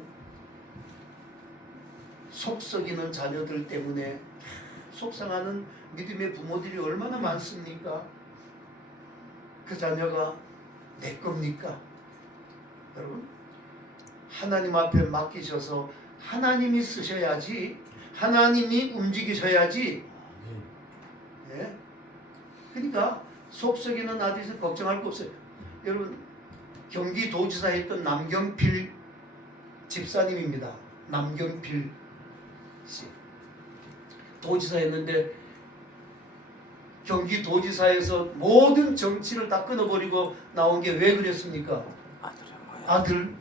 속썩이는 자녀들 때문에 속상하는 믿음의 부모들이 얼마나 많습니까? 그 자녀가 내 겁니까? 여러분 하나님 앞에 맡기셔서 하나님이 쓰셔야지 하나님이 움직이셔야지. 예? 그러니까 속썩이는 아들에서 걱정할 거 없어요. 여러분 경기도지사 했던 남경필 집사님입니다. 남경필 씨 도지사 했는데 경기도지사에서 모든 정치를 다 끊어버리고 나온 게 왜 그랬습니까? 아들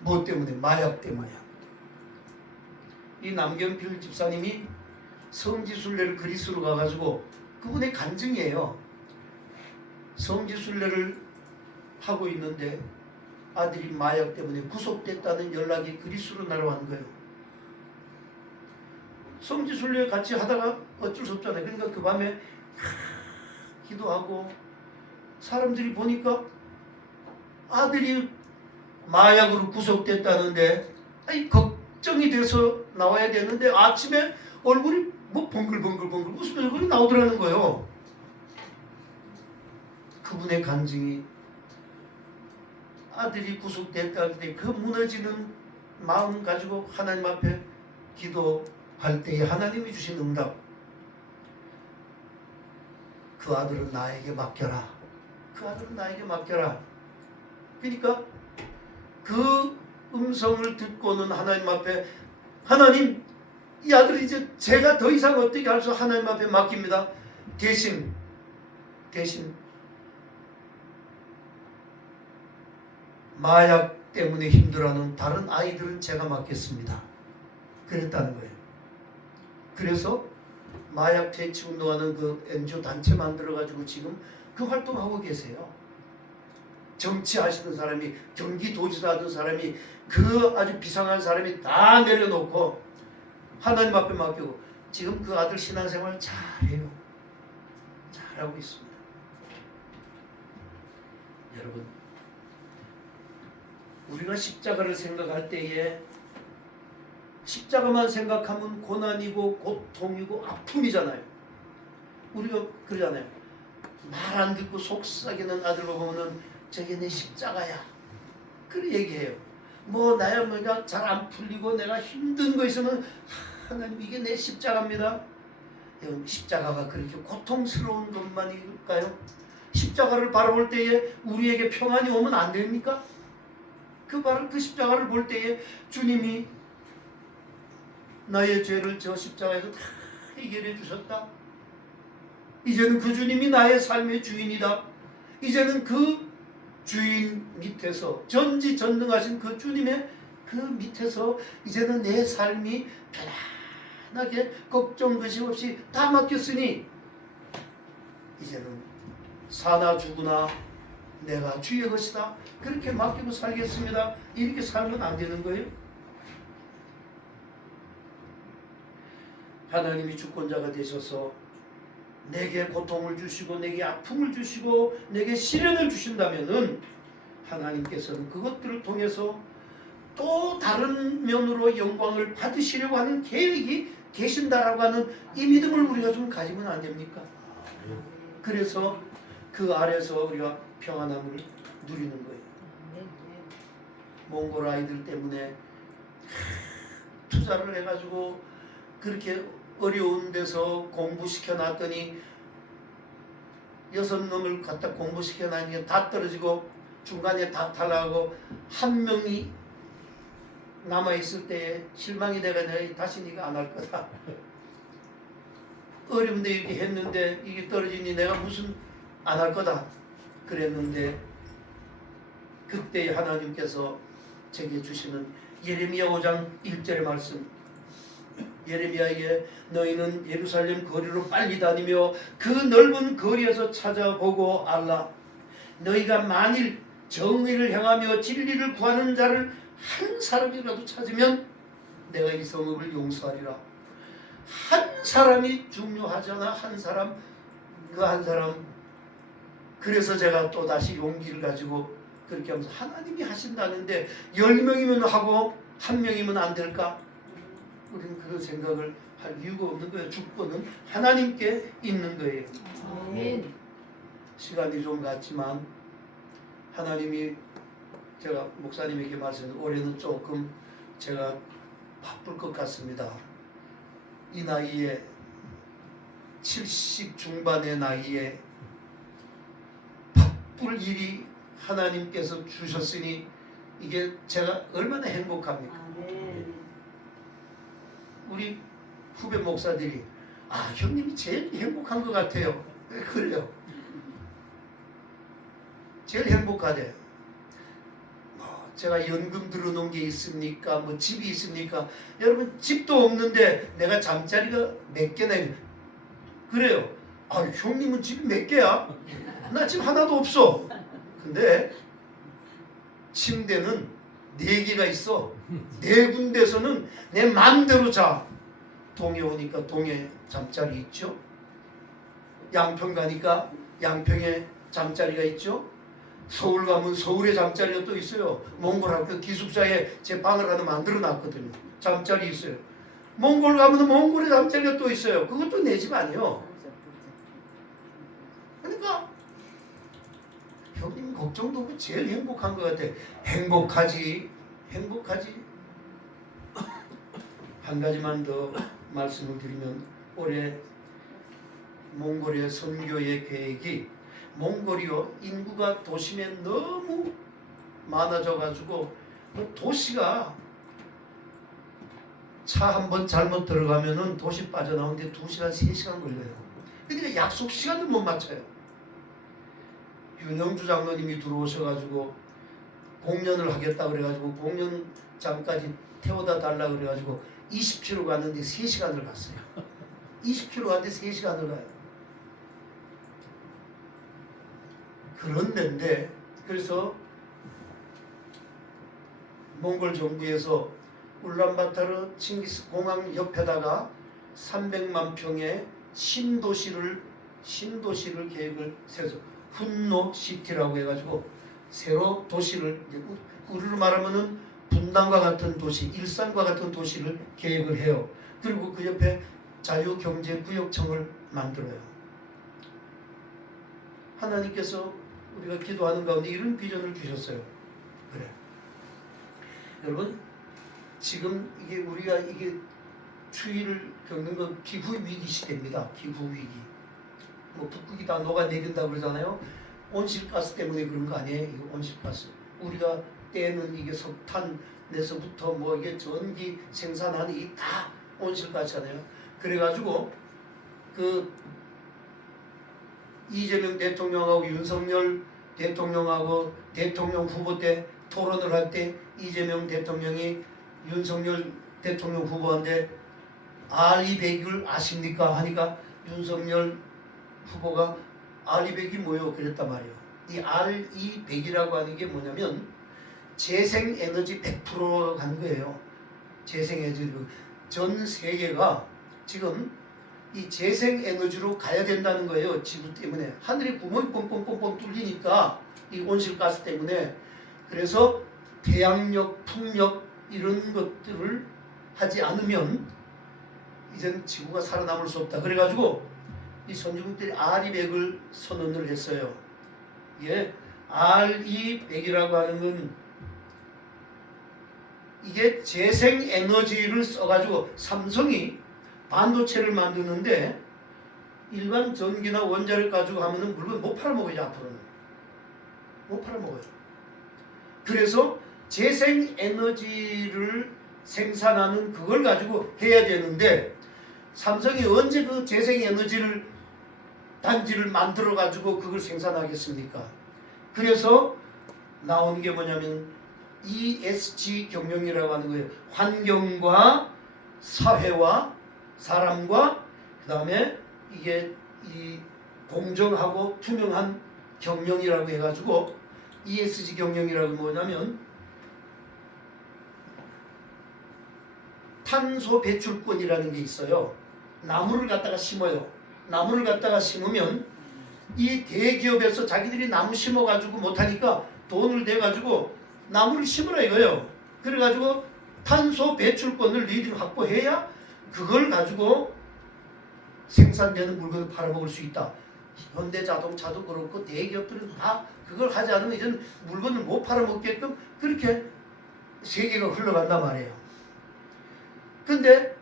뭐 때문에? 마약 때문에. 이 남경필 집사님이 성지순례를 그리스로 가가지고 그분의 간증이에요. 성지순례를 하고 있는데 아들이 마약 때문에 구속됐다는 연락이 그리스로 날아온 거예요. 성지순례 같이 하다가 어쩔 수 없잖아요. 그러니까 그 밤에 기도하고 사람들이 보니까 아들이 마약으로 구속됐다는데 아니 걱정이 돼서 나와야 되는데 아침에 얼굴이 뭐 번글번글 웃으면서 얼굴이 나오더라는 거예요. 그분의 간증이 아들이 구속됐다는 때 그 무너지는 마음 가지고 하나님 앞에 기도할 때에 하나님이 주신 응답. 그 아들은 나에게 맡겨라. 그 아들은 나에게 맡겨라. 그러니까 그 음성을 듣고는 하나님 앞에 하나님 이 아들 이제 제가 더 이상 어떻게 할 수 하나님 앞에 맡깁니다. 대신 마약 때문에 힘들어하는 다른 아이들은 제가 맡겠습니다. 그랬다는 거예요. 그래서 마약 퇴치 운동하는 그 NGO 단체 만들어가지고 지금 그 활동하고 계세요. 정치하시는 사람이, 경기도지사 하던 사람이, 그 아주 비상한 사람이 다 내려놓고 하나님 앞에 맡기고 지금 그 아들 신앙생활 잘해요. 잘하고 있습니다. 여러분, 우리가 십자가를 생각할 때에 십자가만 생각하면 고난이고 고통이고 아픔이잖아요. 우리가 그러잖아요. 말 안 듣고 속삭이는 아들 보면은 저게 내 십자가야. 그렇게 얘기해요. 뭐 나야 뭐가 잘 안 풀리고 내가 힘든 거 있으면 하나님 이게 내 십자가입니다. 여러분, 십자가가 그렇게 고통스러운 것만일까요? 십자가를 바라볼 때에 우리에게 평안이 오면 안 됩니까? 그 십자가를 볼 때에 주님이 나의 죄를 저 십자가에서 다 해결해 주셨다. 이제는 그 주님이 나의 삶의 주인이다. 이제는 그 주인 밑에서 전지전능하신 그 주님의 그 밑에서 이제는 내 삶이 편안하게 걱정 근심 없이 다 맡겼으니 이제는 사나 죽으나 내가 주의 것이다. 그렇게 맡기고 살겠습니다. 이렇게 살면 안 되는 거예요. 하나님이 주권자가 되셔서 내게 고통을 주시고 내게 아픔을 주시고 내게 시련을 주신다면은 하나님께서는 그것들을 통해서 또 다른 면으로 영광을 받으시려고 하는 계획이 계신다라고 하는 이 믿음을 우리가 좀 가지면 안 됩니까? 그래서 그 아래서 우리가 평안함을 누리는 거예요. 몽골 아이들 때문에 투자를 해가지고 그렇게 어려운 데서 공부시켜 놨더니 6놈을 갖다 공부시켜 놨으니 다 떨어지고 중간에 다 탈락하고 한 명이 남아있을 때 실망이 내가 다시 네가 안 할 거다. 어려운데 이렇게 했는데 이게 떨어지니 내가 무슨 안 할 거다 그랬는데 그때 하나님께서 제게 주시는 예레미야 5장 1절의 말씀, 예레미야에게 너희는 예루살렘 거리로 빨리 다니며 그 넓은 거리에서 찾아보고 알라. 너희가 만일 정의를 행하며 진리를 구하는 자를 한 사람이라도 찾으면 내가 이 성읍을 용서하리라. 한 사람이 중요하잖아. 한 사람, 그 한 사람. 그래서 제가 또 다시 용기를 가지고 그렇게 하면서 하나님이 하신다는데 10명이면 하고 1명이면 안 될까? 우리는 그런 생각을 할 이유가 없는 거예요. 주권은 하나님께 있는 거예요. 아멘. 시간이 좀 갔지만 하나님이 제가 목사님에게 말씀드린 올해는 조금 제가 바쁠 것 같습니다. 이 나이에 70 중반의 나이에 바쁠 일이 하나님께서 주셨으니 이게 제가 얼마나 행복합니까? 아멘. 우리 후배 목사들이 형님이 제일 행복한 것 같아요. 그래요. 제일 행복하대. 제가 연금 들어놓은 게 있습니까? 뭐 집이 있습니까? 여러분 집도 없는데 내가 잠자리가 몇 개나 있는 그래요. 형님은 집이 몇 개야? 나 집 하나도 없어. 근데 침대는 4개가 있어. 4군데서는 내 마음대로 자. 동해 오니까 동해 잠자리 있죠. 양평 가니까 양평에 잠자리가 있죠. 서울 가면 서울에 잠자리가 또 있어요. 몽골 학교 기숙사에 제 방을 하나 만들어 놨거든요. 잠자리 있어요. 몽골 가면 몽골에 잠자리가 또 있어요. 그것도 내 집 아니에요. 그러니까 형님 걱정도 없고 제일 행복한 것 같아. 행복하지. 한 가지만 더 말씀을 드리면 올해 몽골의 선교의 계획이 몽골이요 인구가 도심에 너무 많아져 가지고 도시가 차 한 번 잘못 들어가면은 도시 빠져나오는데 2시간 3시간 걸려요. 그러니까 약속 시간도 못 맞춰요. 윤영주 장로님이 들어오셔가지고 공연을 하겠다 그래가지고 공연장까지 태워다 달라 그래가지고 20km 갔는데 3시간을 갔어요. 20km 갔는데 3시간을 가요. 그런 데인데 그래서 몽골 정부에서 울란바타르 칭기스 공항 옆에다가 300만 평의 신도시를 계획을 세워서 훈노 시티라고 해가지고 새로 도시를 우리로 말하면은 분당과 같은 도시, 일산과 같은 도시를 계획을 해요. 그리고 그 옆에 자유경제구역청을 만들어요. 하나님께서 우리가 기도하는 가운데 이런 비전을 주셨어요. 그래. 여러분, 지금 우리가 추위를 겪는 건 기후 위기 시대입니다. 기후 위기. 뭐 북극이 다 녹아내린다 그러잖아요. 온실가스 때문에 그런 거 아니에요? 이거 온실가스. 우리가 때는 이게 석탄에서부터 뭐 이게 전기 생산하는 이 다 온실가스잖아요. 그래가지고 그 이재명 대통령하고 윤석열 대통령하고 대통령 후보 때 토론을 할 때 이재명 대통령이 윤석열 대통령 후보한테 R200을 아십니까? 하니까 윤석열 후보가 R200이 뭐요? 그랬단 말이에요. 이 R200이라고 하는 게 뭐냐면 재생에너지 100%가 간 거예요. 재생에너지. 전 세계가 지금 이 재생에너지로 가야 된다는 거예요. 지구 때문에. 하늘에 구멍이 뻥뻥뻥뻥 뚫리니까 이 온실가스 때문에. 그래서 태양력, 풍력 이런 것들을 하지 않으면 이젠 지구가 살아남을 수 없다. 그래가지고 이 선진국들이 R200을 선언을 했어요. 예, R200이라고 하는 건 이게 재생에너지를 써가지고 삼성이 반도체를 만드는데 일반 전기나 원자를 가지고 하면은 물건 못 팔아먹어요. 앞으로는 못 팔아먹어요. 그래서 재생에너지를 생산하는 그걸 가지고 해야 되는데 삼성이 언제 그 재생에너지를 단지를 만들어 가지고 그걸 생산하겠습니까? 그래서 나온 게 뭐냐면 ESG 경영이라고 하는 거예요. 환경과 사회와 사람과 그 다음에 이게 이 공정하고 투명한 경영이라고 해가지고 ESG 경영이라고 뭐냐면 탄소 배출권이라는 게 있어요. 나무를 갖다가 심어요. 나무를 갖다가 심으면 이 대기업에서 자기들이 나무 심어가지고 못하니까 돈을 내가지고 나무를 심으라 이거예요. 그래가지고 탄소 배출권을 너희들이 확보해야 그걸 가지고 생산되는 물건을 팔아먹을 수 있다. 현대자동차도 그렇고 대기업들은 다 그걸 하지 않으면 이제는 물건을 못 팔아먹게끔 그렇게 세계가 흘러간단 말이에요. 근데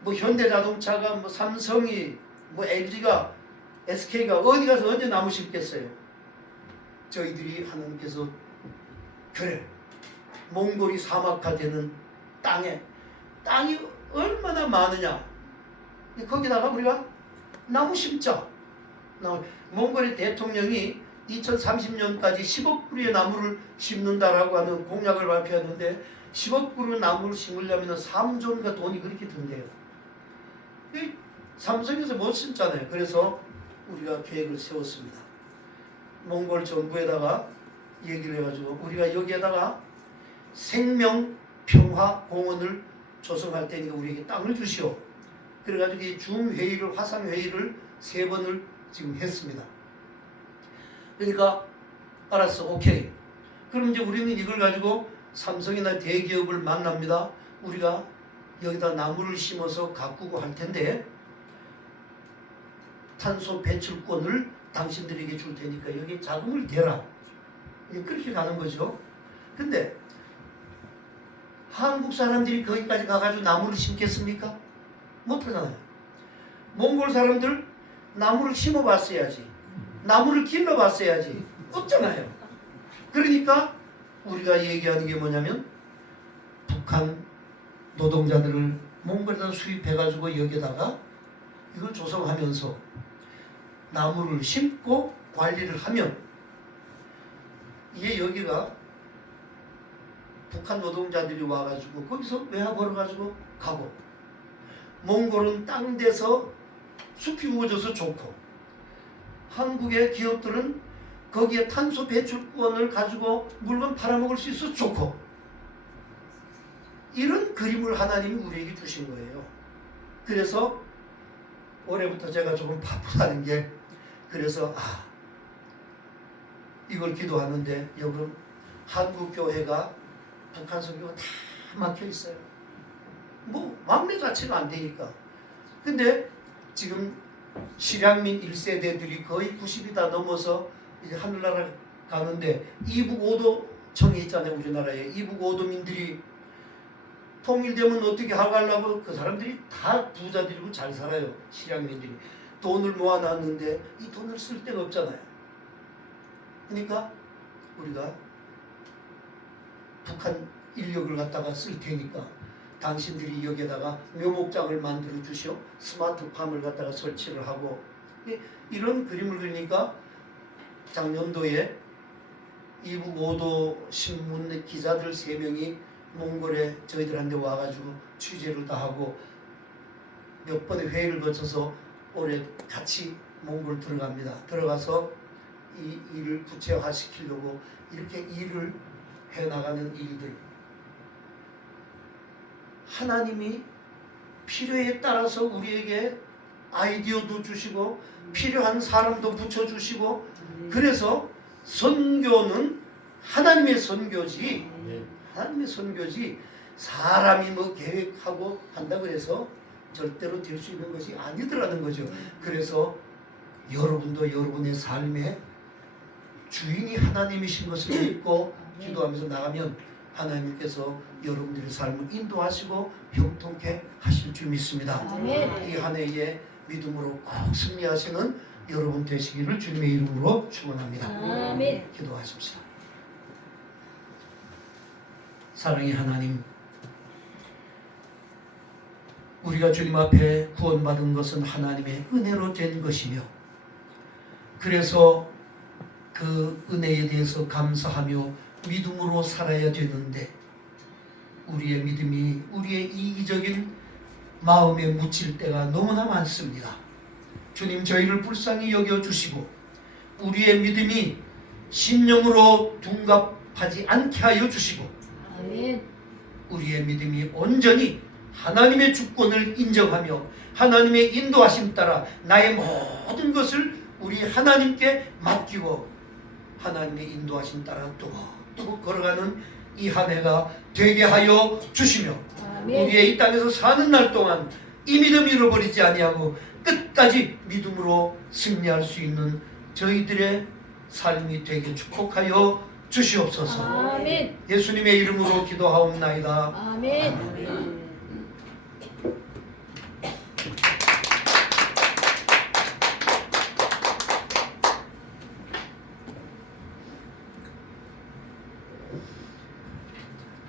뭐 현대자동차가 뭐 삼성이 뭐 LG가 SK가 어디 가서 언제 나무 심겠어요? 저희들이 하나님께서 그래 몽골이 사막화되는 땅이 얼마나 많으냐 거기다가 우리가 나무 심자. 몽골의 대통령이 2030년까지 10억 그루의 나무를 심는다라고 하는 공약을 발표했는데 10억 그루 나무를 심으려면 3조가 돈이 그렇게 든대요. 삼성에서 못 심잖아요. 그래서 우리가 계획을 세웠습니다. 몽골 정부에다가 얘기를 해가지고 우리가 여기에다가 생명평화공원을 조성할 테니까 우리에게 땅을 주시오. 그래가지고 이 줌회의를 화상회의를 3번을 지금 했습니다. 그러니까 알았어, 오케이. 그럼 이제 우리는 이걸 가지고 삼성이나 대기업을 만납니다. 우리가 여기다 나무를 심어서 가꾸고 할 텐데 탄소 배출권을 당신들에게 줄 테니까 여기 자금을 대라. 그렇게 가는 거죠. 근데 한국 사람들이 거기까지 가가지고 나무를 심겠습니까? 못하잖아요. 몽골 사람들 나무를 심어봤어야지. 나무를 길러봤어야지. 없잖아요. 그러니까 우리가 얘기하는 게 뭐냐면 북한 노동자들을 몽골에다 수입해가지고 여기다가 이걸 조성하면서 나무를 심고 관리를 하면 이게 여기가 북한 노동자들이 와가지고 거기서 외화 벌어가지고 가고, 몽골은 땅 대서 숲이 우거져서 좋고, 한국의 기업들은 거기에 탄소 배출권을 가지고 물건 팔아먹을 수 있어서 좋고, 이런 그림을 하나님이 우리에게 주신 거예요. 그래서 올해부터 제가 조금 바쁘다는 게, 그래서 이걸 기도하는데, 여러분, 한국 교회가 북한 선교가 다 막혀 있어요. 뭐 막내 자체가 안 되니까. 근데 지금 실향민 1세대들이 거의 90이 다 넘어서 이제 하늘나라 가는데, 이북 5도 청이 있잖아요. 우리나라에 이북 5도민들이 통일되면 어떻게 하려고, 그 사람들이 다 부자들이고 잘 살아요. 실향민들이 돈을 모아놨는데 이 돈을 쓸 데가 없잖아요. 그러니까 우리가 북한 인력을 갖다가 쓸 테니까 당신들이 여기에다가 묘목장을 만들어 주시오. 스마트팜을 갖다가 설치를 하고, 이런 그림을 그리니까 작년도에 이북 5도 신문 기자들 3명이 몽골에 저희들한테 와가지고 취재를 다 하고 몇 번의 회의를 거쳐서 올해 같이 몽골 들어갑니다. 들어가서 이 일을 구체화시키려고 이렇게 일을 해나가는 일들, 하나님이 필요에 따라서 우리에게 아이디어도 주시고 필요한 사람도 붙여주시고, 그래서 선교는 하나님의 선교지, 하나님의 선교지 사람이 뭐 계획하고 한다 그래서 절대로 될 수 있는 것이 아니더라는 거죠. 그래서 여러분도 여러분의 삶의 주인이 하나님이신 것을 믿고 기도하면서 나가면 하나님께서 여러분들의 삶을 인도하시고 형통케 하실 줄 믿습니다. 이 한 해에 믿음으로 꼭 승리하시는 여러분 되시기를 주님의 이름으로 축원합니다. 아멘. 기도하십시다. 사랑의 하나님, 우리가 주님 앞에 구원받은 것은 하나님의 은혜로 된 것이며, 그래서 그 은혜에 대해서 감사하며 믿음으로 살아야 되는데, 우리의 믿음이 우리의 이기적인 마음에 묻힐 때가 너무나 많습니다. 주님, 저희를 불쌍히 여겨주시고 우리의 믿음이 신령으로 둔갑하지 않게 하여 주시고, 아멘. 우리의 믿음이 온전히 하나님의 주권을 인정하며 하나님의 인도하심 따라 나의 모든 것을 우리 하나님께 맡기고 하나님의 인도하심 따라 뚜벅뚜벅 걸어가는 이 한 해가 되게 하여 주시며, 아멘. 우리의 이 땅에서 사는 날 동안 이 믿음 잃어버리지 아니하고 끝까지 믿음으로 승리할 수 있는 저희들의 삶이 되게 축복하여 주시옵소서. 아멘. 예수님의 이름으로 기도하옵나이다. 아멘.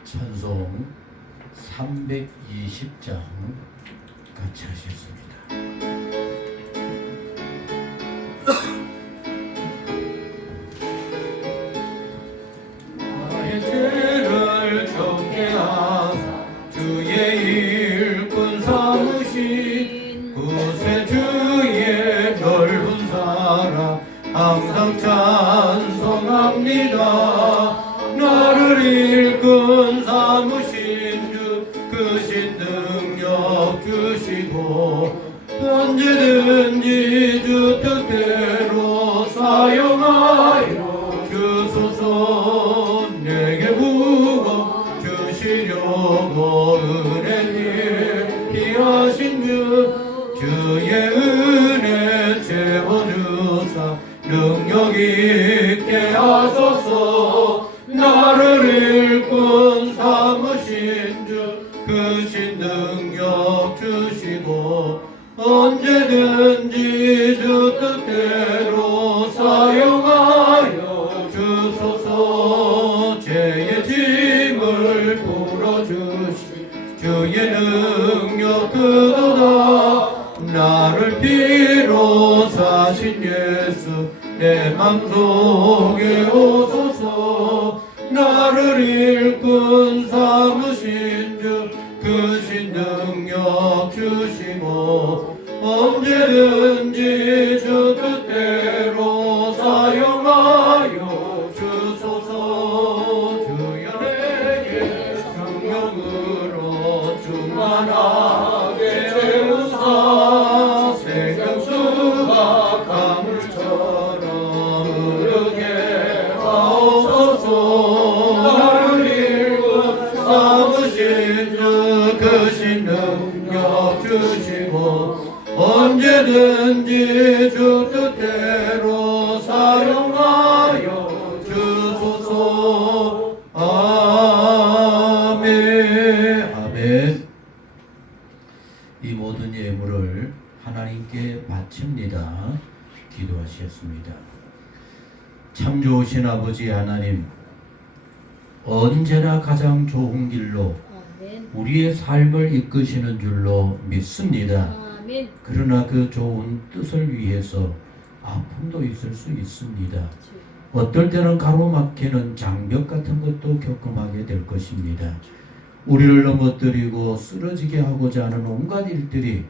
찬송 320장 같이 하셨습니다. 나의 죄를 정죄하사 주의 일꾼 삼으신 구세주의 넓은 사랑 항상 찬송합니다. 나를 일꾼 삼으신 주 크신 능력 주시고 언제든지 주 뜻대로 사용하여 주소서. 내게 부어 주시려고 은혜 피하신 주 주의 은혜 채워주사 능력 있게 하소서. 나를 일꾼 삼으신 주 크신 능력 주시고 언제든지 주 뜻대로 사용하여 주소서. 죄의 짐을 풀어주시 주의 능력 그도다. 나를 피로 사신 예수 내 맘속에 오소서. 나를 나를 일꾼 삼으신 주 크신 능력 주시고 언제든지 주 뜻대로 사용하여 주소서. 주여 내게 성령으로 충만하게 채우사 생명수가 가물처럼 흐르게 하옵소서. 나를 일꾼 삼으신 주 크신 능력 주시고 언제든지 주 뜻대로 사용하여 주소서. 아멘. 아멘. 이 모든 예물을 하나님께 바칩니다. 기도하시겠습니다. 참 좋으신 아버지 하나님, 언제나 가장 좋은 길로 아멘. 우리의 삶을 이끄시는 줄로 믿습니다. 아멘. 그러나 그 좋은 뜻을 위해서 아픔도 있을 수 있습니다. 어떨 때는 가로막히는 장벽 같은 것도 겪음하게 될 것입니다. 우리를 넘어뜨리고 쓰러지게 하고자 하는 온갖 일들이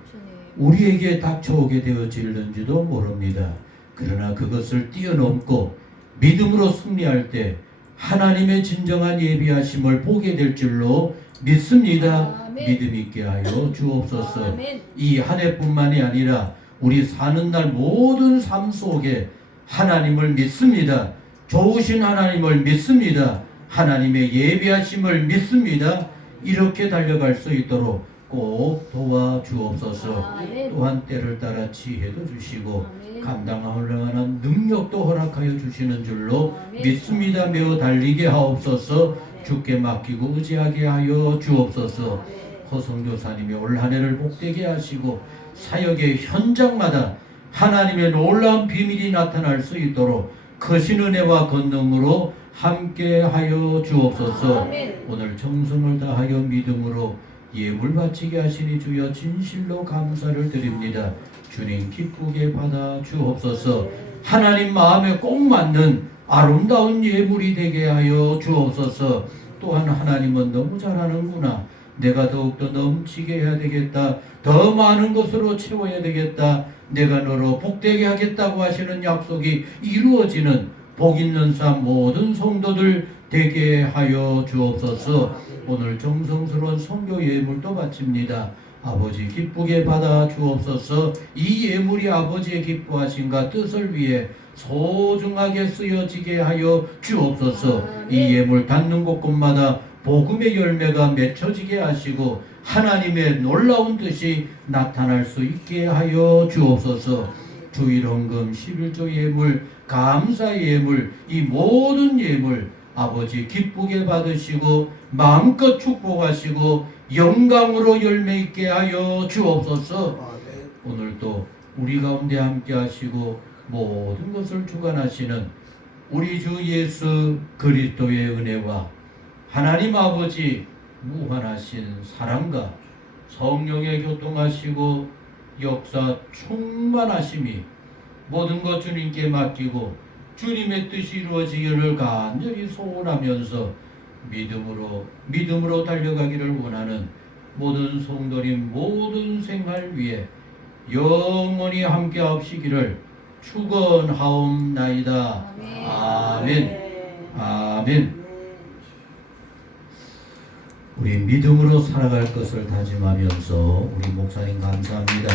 우리에게 닥쳐오게 되어질는지도 모릅니다. 그러나 그것을 뛰어넘고 믿음으로 승리할 때 하나님의 진정한 예비하심을 보게 될 줄로 믿습니다. 아멘. 믿음 있게 하여 주옵소서. 아멘. 이 한 해뿐만이 아니라 우리 사는 날 모든 삶 속에 하나님을 믿습니다. 좋으신 하나님을 믿습니다. 하나님의 예비하심을 믿습니다. 이렇게 달려갈 수 있도록 꼭 도와주옵소서. 아멘. 또한 때를 따라 지혜도 주시고 아멘. 감당할 만한 능력도 허락하여 주시는 줄로 아멘. 믿습니다. 매우 달리게 하옵소서. 주께 맡기고 의지하게 하여 주옵소서. 허성교사님이 올 한 해를 복되게 하시고 사역의 현장마다 하나님의 놀라운 비밀이 나타날 수 있도록 크신 은혜와 권능으로 함께 하여 주옵소서. 아멘. 오늘 정성을 다하여 믿음으로 예물 바치게 하시니 주여 진실로 감사를 드립니다. 주님 기쁘게 받아 주옵소서. 하나님 마음에 꼭 맞는 아름다운 예물이 되게 하여 주옵소서. 또한 하나님은 너무 잘하는구나. 내가 더욱더 넘치게 해야 되겠다. 더 많은 것으로 채워야 되겠다. 내가 너로 복되게 하겠다고 하시는 약속이 이루어지는 복 있는 삶 모든 성도들 되게 하여 주옵소서. 오늘 정성스러운 선교 예물도 바칩니다. 아버지 기쁘게 받아 주옵소서. 이 예물이 아버지의 기뻐하심과 뜻을 위해 소중하게 쓰여지게 하여 주옵소서. 이 예물 닿는 곳곳마다 복음의 열매가 맺혀지게 하시고 하나님의 놀라운 뜻이 나타날 수 있게 하여 주옵소서. 주일헌금 11조 예물, 감사의 예물, 이 모든 예물 아버지 기쁘게 받으시고 마음껏 축복하시고 영광으로 열매 있게 하여 주옵소서. 오늘도 우리 가운데 함께 하시고 모든 것을 주관하시는 우리 주 예수 그리스도의 은혜와 하나님 아버지 무한하신 사랑과 성령의 교통하시고 역사 충만하심이 모든 것 주님께 맡기고 주님의 뜻이 이루어지기를 간절히 소원하면서 믿음으로 달려가기를 원하는 모든 성도님 모든 생활 위에 영원히 함께 하시기를 축원하옵나이다. 아멘. 아멘. 우리 믿음으로 살아갈 것을 다짐하면서 우리 목사님 감사합니다.